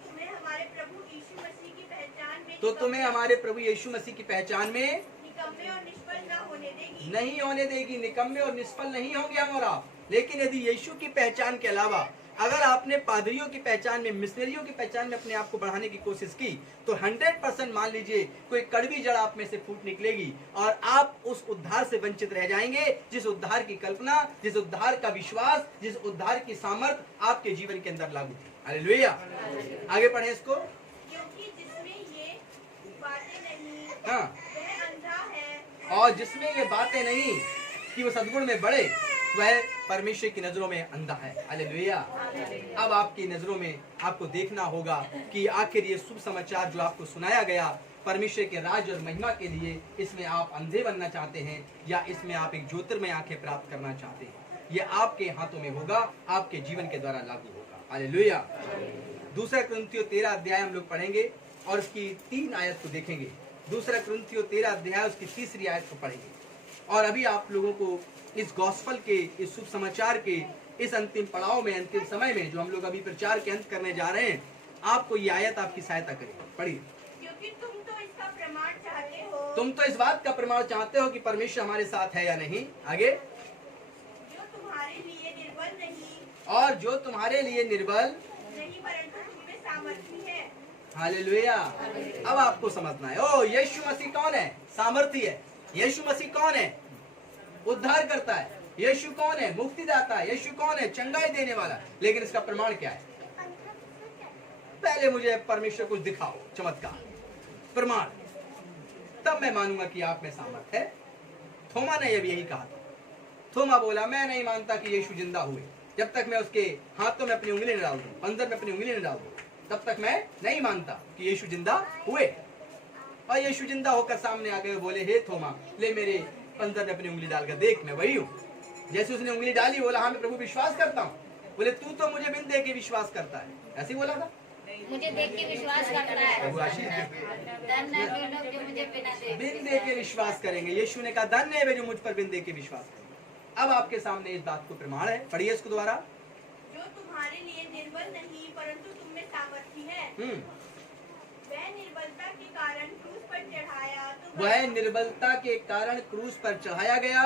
तुम्हें हमारे प्रभु यीशु मसीह की पहचान में तो तुम्हें हमारे प्रभु यीशु मसीह की पहचान में निकम्मे और निष्फल न होने देगी। नहीं होने देगी। निकम्मे और निष्फल नहीं होंगे हम और आप। लेकिन यदि यीशु की पहचान के अलावा अगर आपने पादरियों की पहचान में, मिशनरियों की पहचान में अपने आप को बढ़ाने की कोशिश की, तो 100% मान लीजिए कोई कड़वी जड़ आप में से फूट निकलेगी और आप उस उद्धार से वंचित रह जाएंगे, जिस उद्धार की कल्पना, जिस उद्धार का विश्वास, जिस उद्धार की सामर्थ आपके जीवन के अंदर लागू थी। हालेलुया। आगे पढ़ें इसको। क्योंकि जिसमें ये बातें नहीं, हाँ, वह अंधा है, और जिसमें ये बातें नहीं कि वो सद्गुण में बढ़े, वह परमेश्वर की नजरों में अंधा है। हालेलुया। अब आपकी नजरों में आपको देखना होगा कि आखिर ये शुभ समाचार जो आपको सुनाया गया परमेश्वर के राज और महिमा के लिए, इसमें आप अंधे बनना चाहते हैं या इसमें आप एक ज्योतिर्मय आंखें प्राप्त करना चाहते हैं। ये आपके हाथों में होगा, आपके जीवन के द्वारा लागू होगा। हालेलुया। दूसरा कुरिन्थियों 13 अध्याय हम लोग पढ़ेंगे और उसकी 3 आयत को देखेंगे। दूसरा कुरिन्थियों 13 अध्याय उसकी 3री आयत को पढ़ेंगे। और अभी आप लोगों को इस गॉस्पल के, इस शुभ समाचार के इस अंतिम पड़ाव में, अंतिम समय में जो हम लोग अभी प्रचार के अंत करने जा रहे हैं, आपको ये आयत आपकी सहायता करेगी। पढ़िए। क्योंकि तुम तो इसका प्रमाण चाहते हो, तुम तो इस बात का प्रमाण चाहते हो कि परमेश्वर हमारे साथ है या नहीं। आगे। जो तुम्हारे लिए निर्बल नहीं, और जो तुम्हारे लिए निर्बल नहीं परंतु तुम में सामर्थी है। हालेलुया। अब आपको समझना है, ओ यीशु मसीह कौन है? सामर्थी है। यीशु मसीह कौन है? उद्धार करता है। यीशु कौन है? मुक्तिदाता है। यीशु कौन है? चंगाई देने वाला। लेकिन इसका प्रमाण क्या है? पहले मुझे परमेश्वर कुछ दिखाओ, चमत्कार, प्रमाण, तब मैं मानूंगा कि आप में सामर्थ है। थोमा ने अब यही कहा था। थोमा बोला, मैं नहीं मानता कि यीशु जिंदा हुए जब तक मैं उसके हाथों में अपनी उंगली न डाल दूं, पंजर में अपनी उंगली न डाल दूं, तब तक मैं नहीं मानता कि यीशु जिंदा हुए। और यीशु जिंदा होकर सामने आ गए, बोले, हे थोमा, ले मेरे पंजर में अपनी उंगली डालकर देख, मैं वही हूँ। जैसे उसने उंगली डाली, बोला, हाँ मैं प्रभु विश्वास करता हूँ। बोले, तू तो मुझे बिन देख के विश्वास करता है, ऐसे ही बोला था। मुझे देख के विश्वास करता है। प्रभु आशीष दे। धन्य है वे लोग जो मुझे बिना देखे बिन देख के विश्वास करेंगे। यीशु ने कहा, धन्य है वे जो मुझ पर बिन देख के विश्वास करेंगे। अब आपके सामने इस बात को प्रमाण है। पढ़िए इसको दोबारा। जो तुम्हारे लिए निर्बल नहीं परंतु तुम में सामर्थी है। वह निर्बलता के कारण क्रूस पर चढ़ाया, तो वह निर्बलता के कारण क्रूस पर चढ़ाया गया,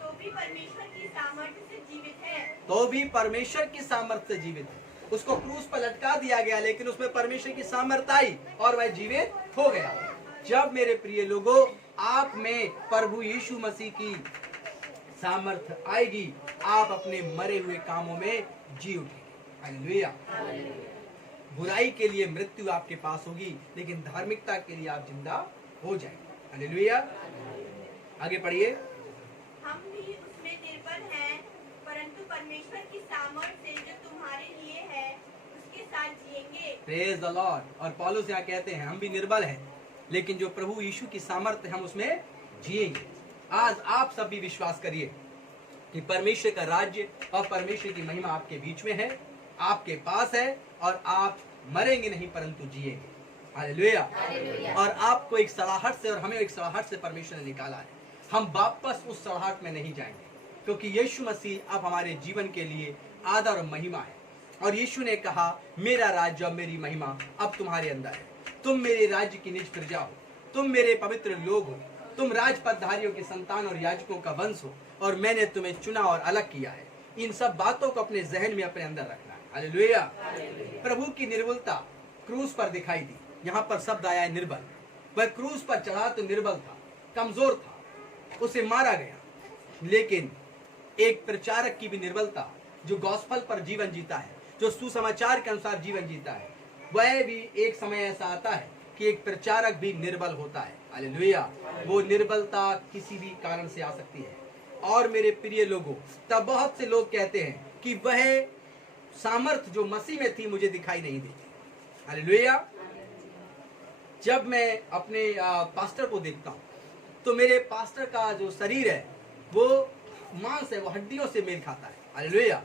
तो भी परमेश्वर की सामर्थ्य से जीवित है। तो भी परमेश्वर की सामर्थ्य से जीवित है। उसको क्रूस पर लटका दिया गया, लेकिन उसमें परमेश्वर की सामर्थ्य आई और वह जीवित हो गया। जब मेरे प्रिय लोगों, आप में प्रभु यीशु मसीह की सामर्थ्य आएगी, आप अपने मरे हुए कामों में जी उठेंगे। हालेलुया। बुराई के लिए मृत्यु आपके पास होगी, लेकिन धार्मिकता के लिए आप जिंदा हो जाएंगे। हालेलुया। आगे पढ़िए। हम भी उसमें निर्बल हैं, परंतु परमेश्वर की सामर्थ्य से जो तुम्हारे लिए है उसके साथ जिएंगे। Praise the Lord. और पौलुस यहाँ कहते हैं, हम भी निर्बल हैं, लेकिन जो प्रभु यीशु की सामर्थ्य, हम उसमें जिएंगे। आज आप सब भी विश्वास करिए कि परमेश्वर का राज्य और परमेश्वर की महिमा आपके बीच में है, आपके पास है, और आप मरेंगे नहीं परंतु जिएंगे। हालेलुया। और आपको एक सलाहट से और हमें एक सलाहट से परमेश्वर ने निकाला है। हम वापस उस सलाहट में नहीं जाएंगे, क्योंकि यीशु मसीह अब हमारे जीवन के लिए आदर और महिमा है। और यीशु ने कहा, मेरा राज्य और मेरी महिमा अब तुम्हारे अंदर है। तुम मेरे राज्य की निज प्रजा हो, तुम मेरे पवित्र लोग हो, तुम राजपदधारियों के संतान और याजकों का वंश हो, और मैंने तुम्हें चुना और अलग किया है। इन सब बातों को अपने जहन में अपने अंदर रखना है। हालेलुया। प्रभु की निर्बलता क्रूस पर दिखाई दी। यहाँ पर शब्द आया है निर्बल। वह क्रूस पर चढ़ा तो निर्बल था, कमजोर था, उसे मारा गया। लेकिन एक प्रचारक की भी निर्बलता, जो गॉस्पेल पर जीवन जीता है, जो सुसमाचार के अनुसार जीवन जीता है, वह भी एक समय ऐसा आता है कि एक प्रचारक भी निर्बल होता है। हालेलुया। वो निर्बलता किसी भी कारण से आ सकती है। और मेरे प्रिय लोगों, तब बहुत से लोग कहते हैं कि वह सामर्थ जो मसीह में थी मुझे दिखाई नहीं देती। हालेलुया। जब मैं अपने पास्टर को देखता हूँ तो मेरे पास्टर का जो शरीर है वो मांस है, वो हड्डियों से मेल खाता है। हालेलुया।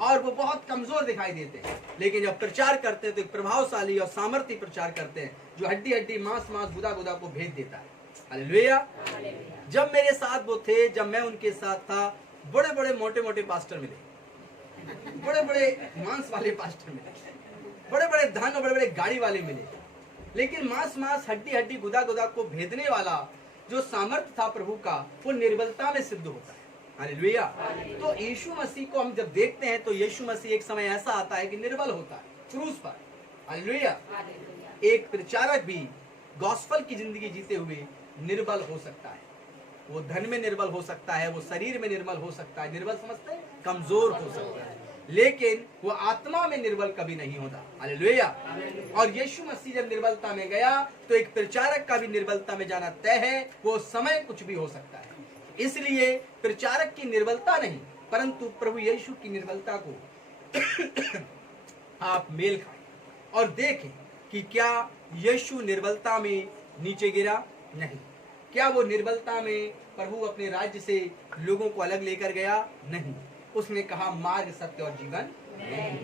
और वो बहुत कमजोर दिखाई देते हैं, लेकिन जब प्रचार करते हैं तो एक प्रभावशाली और सामर्थ्य प्रचार करते हैं जो हड्डी हड्डी मांस मांस गुदा गुदा को भेद देता है। हालेलुया। जब मेरे साथ वो थे, जब मैं उनके साथ था, बड़े बड़े मोटे मोटे पास्टर मिले, बड़े बड़े मांस वाले पास्टर मिले, बड़े बड़े धन और बड़े बड़े गाड़ी वाले मिले, लेकिन मांस मांस हड्डी हड्डी गुदा गुदा को भेदने वाला जो सामर्थ्य था प्रभु का, वो निर्बलता में सिद्ध होता है। हालेलुया। तो यीशु मसीह को हम जब देखते हैं तो यीशु मसीह एक समय ऐसा आता है कि निर्बल होता है क्रूस पर। हालेलुया। एक प्रचारक भी गॉस्पेल की जिंदगी जीते हुए निर्बल हो सकता है। वो धन में निर्बल हो सकता है, वो शरीर में निर्बल हो सकता है, निर्बल समझते हैं, कमजोर हो सकता है, लेकिन वो आत्मा में निर्बल कभी नहीं होता। हालेलुया। और यीशु मसीह जब निर्बलता में गया तो एक प्रचारक का भी निर्बलता में जाना तय है। वो समय कुछ भी हो सकता है। इसलिए प्रचारक की निर्बलता नहीं, परंतु प्रभु यीशु की निर्बलता को आप मेल खाएं और देखें कि क्या यीशु निर्बलता में नीचे गिरा? नहीं। क्या वो निर्बलता में प्रभु अपने राज्य से लोगों को अलग लेकर गया? नहीं। उसने कहा मार्ग, सत्य और जीवन नहीं।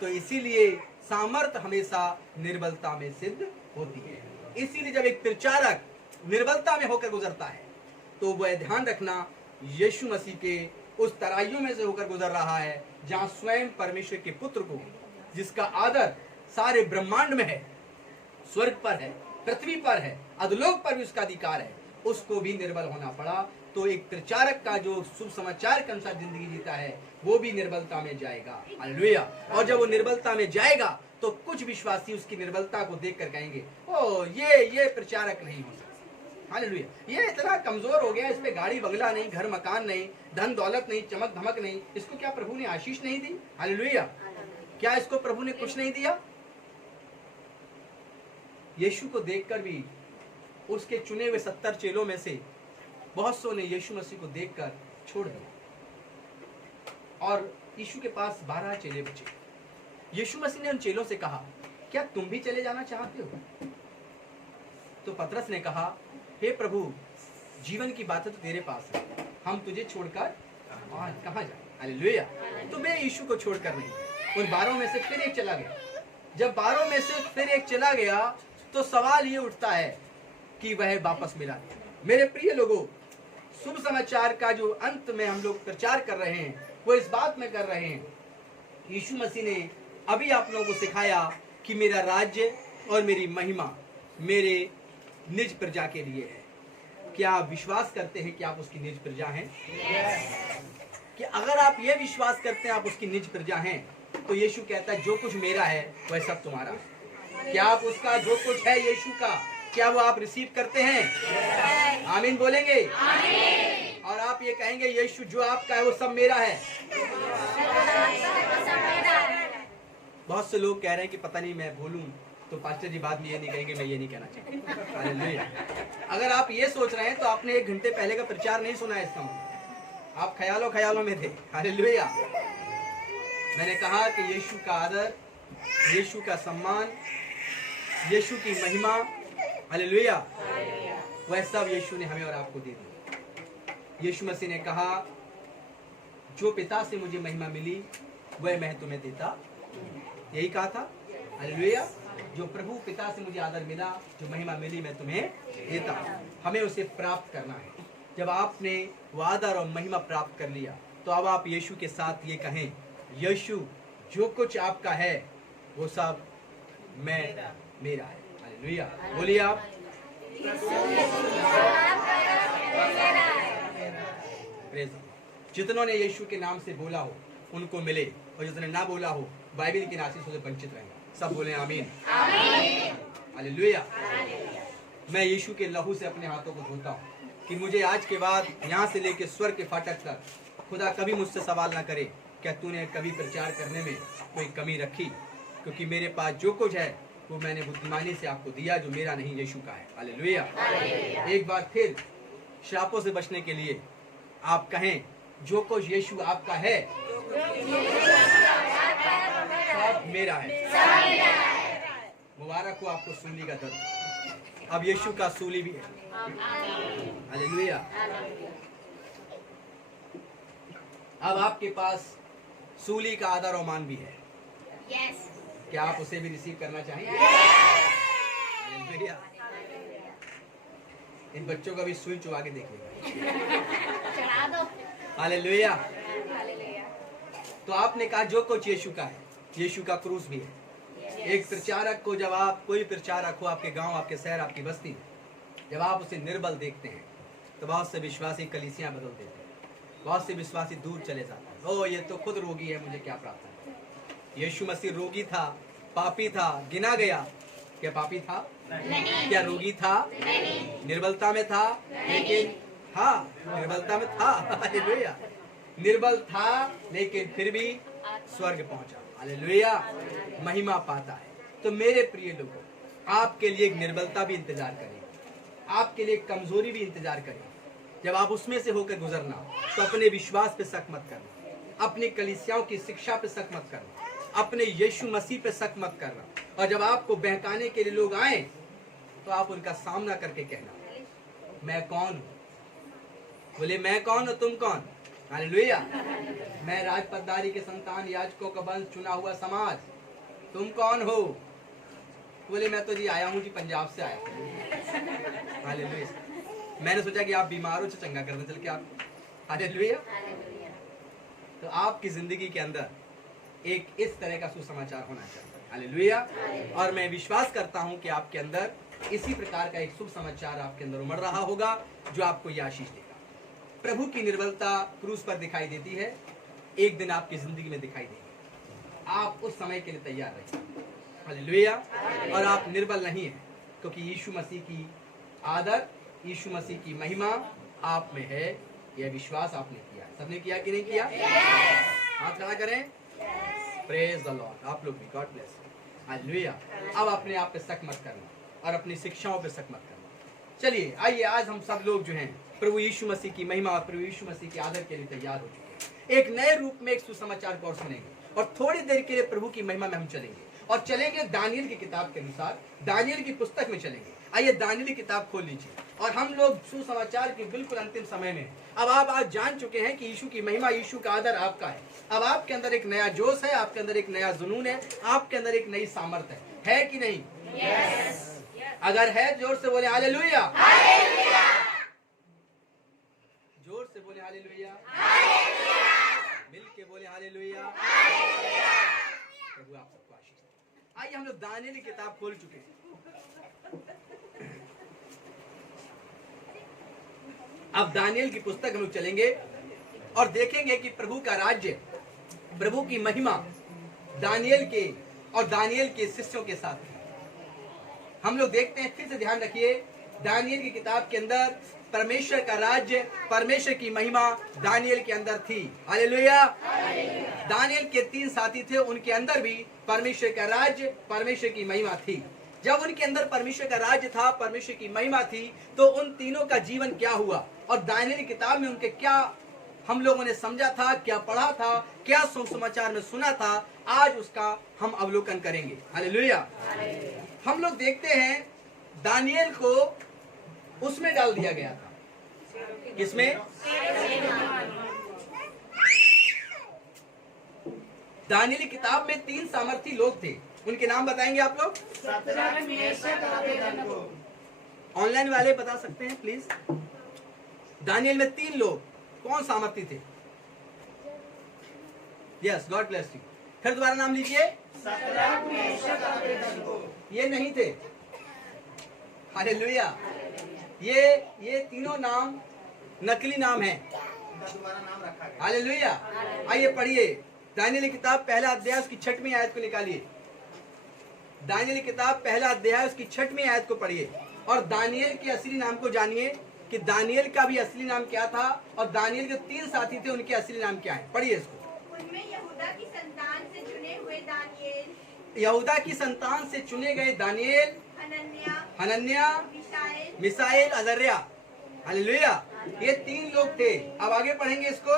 तो इसीलिए सामर्थ हमेशा निर्बलता में सिद्ध होती है। इसीलिए जब एक प्रचारक निर्बलता में होकर गुजरता है तो वह ध्यान रखना, यीशु मसीह के उस तराइयों में से होकर गुजर रहा है जहां स्वयं परमेश्वर के पुत्र को, जिसका आदर सारे ब्रह्मांड में है, स्वर्ग पर है, पृथ्वी पर है, अधोलोक पर भी उसका अधिकार है, उसको भी निर्बल होना पड़ा। तो एक प्रचारक का जो शुभ समाचार के अनुसार जिंदगी जीता है वो भी निर्बलता में जाएगा। हालेलुया। और जब वो निर्बलता में जाएगा तो कुछ विश्वासी उसकी निर्बलता को देखकर कहेंगे, ओ ये प्रचारक नहीं हो सकता। हालेलुया। ये इतना कमजोर हो गया, इस पे गाड़ी बंगला नहीं, घर मकान नहीं, धन दौलत नहीं, चमक धमक नहीं, इसको क्या प्रभु ने आशीष नहीं दी? हालेलुया। क्या इसको प्रभु ने कुछ नहीं दिया? यीशु को देखकर भी उसके चुने हुए 70 चेलों में से बहुत सौ ने यीशु मसीह को देखकर छोड़ दिया और यीशु के पास 12 चेले बचे। यीशु मसीह ने उन चेलों से कहा, क्या तुम भी चले जाना चाहते हो? तो पतरस ने कहा, हे प्रभु, जीवन की बातें तो तेरे पास है, हम तुझे छोड़कर कहाँ जाए? हालेलुया। तो मैं यीशु को छोड़कर नहीं। उन 12 में से फिर एक चला गया। जब 12 में से फिर एक चला गया तो सवाल ये उठता है कि वह वापस मिला। मेरे प्रिय लोगों, शुभ समाचार का जो अंत में हम लोग प्रचार कर रहे हैं वो इस बात में कर रहे हैं, यीशु मसीह ने अभी आप लोगों को सिखाया कि मेरा राज्य और मेरी महिमा मेरे निज प्रजा के लिए है। क्या आप विश्वास करते हैं कि आप उसकी निज प्रजा हैं? कि अगर आप ये विश्वास करते हैं आप उसकी निज प्रजा हैं तो यीशु कहता है जो कुछ मेरा है वह सब तुम्हारा है। क्या आप उसका जो कुछ है यीशु का, क्या वो आप रिसीव करते हैं? आमीन बोलेंगे? और आप ये कहेंगे यीशु जो आपका है वो सब मेरा है। बहुत से लोग कह रहे हैं कि पता नहीं मैं भूलूं तो पास्टर जी बाद में ये नहीं कहेंगे, मैं ये नहीं कहना चाहता। हालेलुया। अगर आप ये सोच रहे हैं तो आपने 1 घंटे पहले का प्रचार नहीं सुना है इसका मतलब। आप ख्यालों में थे। हालेलुया। मैंने कहा कि यीशु का आदर, यीशु का सम्मान, यीशु की महिमा, हालेलुया, वह सब यीशु ने हमें और आपको दे दी। यीशु मसीह ने कहा जो पिता से मुझे महिमा मिली वह मैं तुम्हें देता, यही कहा था। हालेलुया। जो प्रभु पिता से मुझे आदर मिला, जो महिमा मिली मैं तुम्हें देता। हमें उसे प्राप्त करना है। जब आपने वो आदर और महिमा प्राप्त कर लिया तो अब आप यीशु के साथ ये कहें, यीशु जो कुछ आपका है वो सब मेरा है। हालेलुया। बोलिए आप। Praise the Lord. जितनों ने यीशु के नाम से बोला हो उनको मिले, और जितने ना बोला हो बाइबल की आशीषों से वंचित रहेंगे। सब बोले आमीन। हालेलुया। मैं यीशु के लहू से अपने हाथों को धोता हूँ कि मुझे आज के बाद यहाँ से लेकर स्वर्ग के फाटक तक खुदा कभी मुझसे सवाल ना करे क्या तूने कभी प्रचार करने में कोई कमी रखी, क्योंकि मेरे पास जो कुछ है वो मैंने बुद्धिमानी से आपको दिया, जो मेरा नहीं यीशु का है। हालेलुया। एक बार फिर श्रापों से बचने के लिए आप कहें, जो कुछ यीशु आपका है सब मेरा है। मुबारक हो आपको सूली का दर्द, अब यीशु का सूली भी है। हालेलुया। अब आपके पास सूली का आदर और मान भी है। यस। क्या आप उसे भी रिसीव करना चाहेंगे? हालेलुया। इन बच्चों का भी सुई चुबा के देखिएगा। चढ़ा दो। हालेलुया। हालेलुया। तो आपने कहा जो कुछ यीशु का है, यीशु का क्रूस भी है। एक प्रचारक को, जब आप कोई प्रचारक हो आपके गांव, आपके शहर, आपकी बस्ती में, जब आप उसे निर्बल देखते हैं तो बहुत से विश्वासी कलीसियां बदल देते हैं, बहुत से विश्वासी दूर चले जाते हैं। ओ ये तो खुद रोगी है, मुझे क्या प्राप्त है। यीशु मसीह रोगी था, पापी था, गिना गया। क्या पापी था? नहीं। क्या रोगी था? नहीं। निर्बलता में था? लेकिन हाँ, निर्बलता में था। हालेलुया। निर्बल था लेकिन फिर भी स्वर्ग पहुंचा। हालेलुया। महिमा पाता है। तो मेरे प्रिय लोगों, आपके लिए एक निर्बलता भी इंतजार करेगी, आपके लिए कमजोरी भी इंतजार करेगी। जब आप उसमें से होकर गुजरना तो अपने विश्वास पे शक मत करना, अपनी कलीसियाओं की शिक्षा पे शक मत करना, अपने यीशु मसीह पे शक मत करना। और जब आपको बहकाने के लिए लोग आए तो आप उनका सामना करके कहना, मैं कौन हूँ? बोले मैं कौन हूँ, तुम कौन? हालेलुया। मैं राजपदारी के संतान, याजकों का वंश, चुना हुआ समाज। तुम कौन हो? बोले मैं तो जी आया हूँ जी, पंजाब से आया हूँ। हालेलुया। मैंने सोचा कि आप बीमार हो तो चंगा कर दें चल के आप। हालेलुया। तो आपकी जिंदगी के अंदर एक इस तरह का सुसमाचार होना चाहिए। हालेलुया। और मैं विश्वास करता हूँ कि आपके अंदर इसी प्रकार का एक शुभ समाचार आपके अंदर उमड़ रहा होगा जो आपको ये आशीष देगा। प्रभु की निर्बलता क्रूस पर दिखाई देती है, एक दिन आपकी जिंदगी में दिखाई देगी। आप उस समय के लिए तैयार रहिए। हालेलुया। और आप निर्बल नहीं हैं, क्योंकि यीशु मसीह की आदर, यीशु मसीह की महिमा आप में है। यह विश्वास आपने किया। सबने किया कि नहीं किया? हाथ खड़ा करें। Praise the Lord. आप लोग भी, गॉड ब्लेस। हालेलुया। अब अपने आप पे शक मत करना और अपनी शिक्षाओं पे शक मत करना। चलिए आइए, आज हम सब लोग जो हैं प्रभु यीशु मसीह की महिमा और प्रभु यीशु मसीह के आदर के लिए तैयार हो चुके हैं। एक नए रूप में एक सुसमाचार को और सुनेंगे और थोड़ी देर के लिए प्रभु की महिमा में हम चलेंगे और चलेंगे दानियल की किताब के अनुसार, दानियल की पुस्तक में चलेंगे। आइए दानियल की किताब खोल लीजिए और हम लोग सुसमाचार के बिल्कुल अंतिम समय में, अब आप आज जान चुके हैं कि यीशु की महिमा, यीशु का आदर आपका है। अब आपके अंदर एक नया जोश है, आपके अंदर एक नया जुनून है, आपके अंदर एक नई सामर्थ्य है कि नहीं? यस। अगर है जोर से बोले हालेलुया। जोर से बोले हालेलुया। मिल के बोले हालेलुया। प्रभु आप सबको आशीष दे। आइए हम लोग दानियल की किताब खोल चुके हैं। अब दानियल की पुस्तक हम लोग चलेंगे और देखेंगे कि प्रभु का राज्य, प्रभु की महिमा दानियल के और दानियल के शिष्यों के साथ है। हम लोग देखते हैं, फिर से ध्यान रखिए, दानियल की किताब के अंदर परमेश्वर का राज्य, परमेश्वर की महिमा दानियल के अंदर थी। हालेलुया। दानियल के 3 साथी थे, उनके अंदर भी परमेश्वर का राज्य, परमेश्वर की महिमा थी। जब उनके अंदर परमेश्वर का राज्य था, परमेश्वर की महिमा थी, तो उन तीनों का जीवन क्या हुआ और दानियल की किताब में उनके क्या हम लोगों ने समझा था, क्या पढ़ा था, क्या सुसमाचार में सुना था, आज उसका हम अवलोकन करेंगे। हालेलुया। हम लोग देखते हैं दानियल को उसमें डाल दिया गया था। किसमें? दानियल की किताब में 3 सामर्थी लोग थे। उनके नाम बताएंगे आप लोग? ऑनलाइन वाले बता सकते हैं प्लीज? दानियल में 3 लोग कौन सामर्थी थे? Yes, God bless you. फिर दोबारा नाम लीजिए। ये नहीं थे। हालेलुया। ये तीनों नाम नकली नाम हैं। उनका दोबारा नाम रखा गया। हालेलुया। आइए पढ़िए दानियेल की किताब पहला अध्याय उसकी 6वीं आयत को निकालिए। दानियेल की किताब पहला अध्याय उसकी 6वीं आयत को पढ़िए और दानियेल के असली नाम को जानिए कि दानियेल का भी असली नाम क्या था और दानियेल के 3 साथी थे, उनके असली नाम क्या है। पढ़िए इसको। उनमें यहूदा की संतान से चुने हुए दानियेल, यहूदा की संतान से चुने गए दानियेल, हनन्याह, मिशाएल, मिसाएल, अजर्या। हालेलुया। ये 3 लोग थे। अब आगे पढ़ेंगे इसको।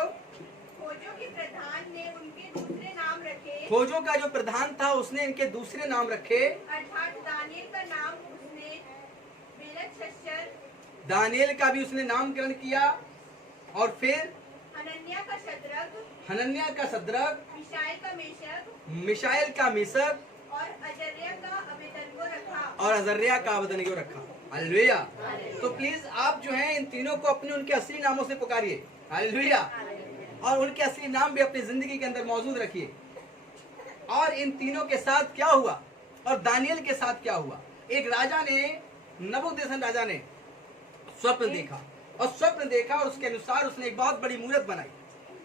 खोजों के प्रधान ने उनके दूसरे नाम रखे, खोजों का जो प्रधान था उसने इनके दूसरे नाम रखे। अर्थात दानियेल का नाम उसने बेलतशस्सर, दानियेल का भी उसने नामकरण किया और फिर हनन्याह का शद्रक, हनन्याह का सद्रक, मिशाएल का मेशक मिशाएल का मिसक और अजर्या का अबेदनगो रखा। और अजर्या का अबदनगो रखा। हालेलुया। तो प्लीज आप जो हैं इन तीनों को अपने उनके असली नामों से पुकारिए। हालेलुया। और उनके असली नाम भी अपनी जिंदगी के अंदर मौजूद रखिए। और इन तीनों के साथ क्या हुआ और दानियेल के साथ क्या हुआ। एक राजा ने, नबूकदनेस्सर राजा ने स्वप्न देखा और स्वप्न देखा और उसके अनुसार उसने एक बहुत बड़ी मूरत बनाई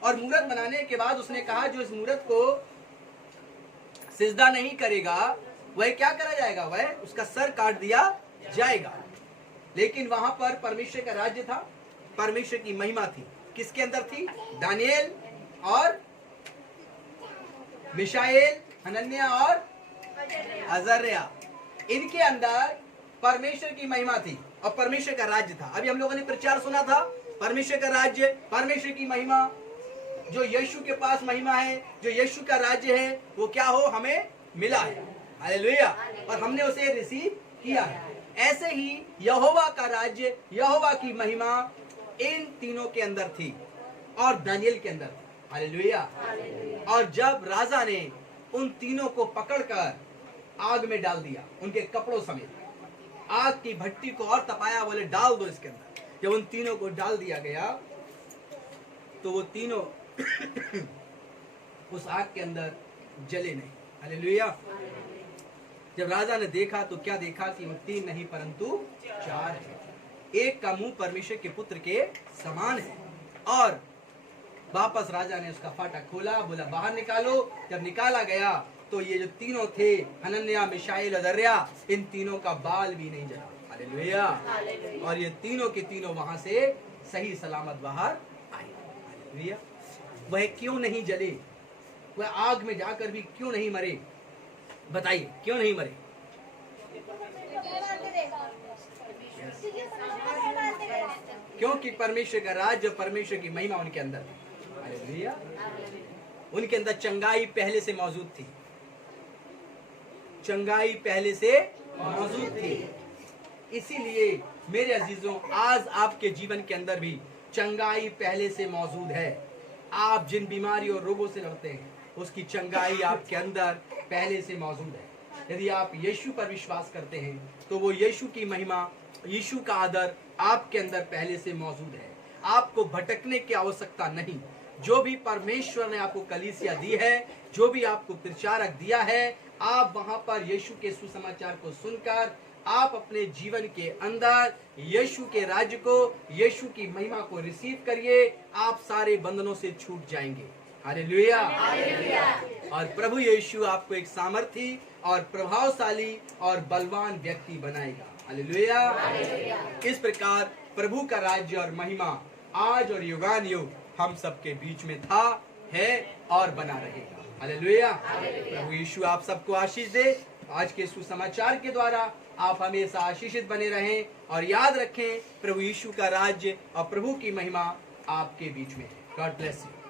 और मूरत बनाने के बाद उसने कहा जो इस मूरत को सिजदा नहीं करेगा वह क्या करा जाएगा, वह उसका सर काट दिया जाएगा। लेकिन वहां पर परमेश्वर का राज्य था, परमेश्वर की महिमा थी। किसके अंदर थी? दानियेल और मिशाएल, हनन्याह और अजर्या। इनके अंदर परमेश्वर की महिमा थी और परमेश्वर का राज्य था। अभी हम लोगों ने प्रचार सुना था, परमेश्वर का राज्य, परमेश्वर की महिमा, जो यीशु के पास महिमा है, जो यीशु का राज्य है, वो क्या हो हमें मिला है। हालेलुया। और हमने उसे रिसीव किया है। ऐसे ही यहोवा का राज्य, यहोवा की महिमा इन तीनों के अंदर थी और दानियेल के अंदर थी। हालेलुया। और जब राजा ने उन तीनों को पकड़कर आग में डाल दिया, उनके कपड़ों समेत आग की भट्टी को और तपाया, बोले डाल दो इसके अंदर। जब उन तीनों को डाल दिया गया तो वो तीनों उस आग के अंदर जले नहीं। हालेलुया। जब राजा ने देखा तो क्या देखा कि वो 3 नहीं परंतु 4 है। एक का मुंह परमेश्वर के पुत्र के समान है। और वापस राजा ने उसका फाटक खोला, बोला बाहर निकालो। जब निकाला गया तो ये जो तीनों थे, हनन्याह, मिशाएल, अजर्या, इन तीनों का बाल भी नहीं जला। हालेलुया। और ये तीनों के तीनों वहां से सही सलामत बाहर आए। हालेलुया। वह क्यों नहीं जले? वह आग में जाकर भी क्यों नहीं मरे? बताइए क्यों नहीं मरे? क्योंकि परमेश्वर का राज्य, परमेश्वर की महिमा उनके अंदर थी। हालेलुया। उनके अंदर चंगाई पहले से मौजूद थी, चंगाई पहले से मौजूद थी। इसीलिए मेरे अजीजों, आज आपके जीवन के अंदर भी चंगाई पहले से मौजूद है। आप जिन बीमारी और रोगों से लड़ते हैं उसकी चंगाई आपके अंदर पहले से मौजूद है। यदि आप यीशु पर विश्वास करते हैं तो वो यीशु की महिमा, यीशु का आदर आपके अंदर पहले से मौजूद है। आपको भटकने की आवश्यकता नहीं। जो भी परमेश्वर ने आपको कलीसिया दी है, जो भी आपको प्रचारक दिया है, आप वहां पर यीशु के सुसमाचार को सुनकर आप अपने जीवन के अंदर यीशु के राज्य को, यीशु की महिमा को रिसीव करिए। आप सारे बंधनों से छूट जाएंगे। हालेलुया। और प्रभु यीशु आपको एक सामर्थी और प्रभावशाली और बलवान व्यक्ति बनाएगा। हालेलुया। इस प्रकार प्रभु का राज्य और महिमा आज और युगान युग हम सबके बीच में था, है और बना रहेगा। हालेलुया। प्रभु यीशु आप सबको आशीष दे। आज के सुसमाचार के द्वारा आप हमेशा आशीषित बने रहें और याद रखें प्रभु यीशु का राज्य और प्रभु की महिमा आपके बीच में है। God bless you.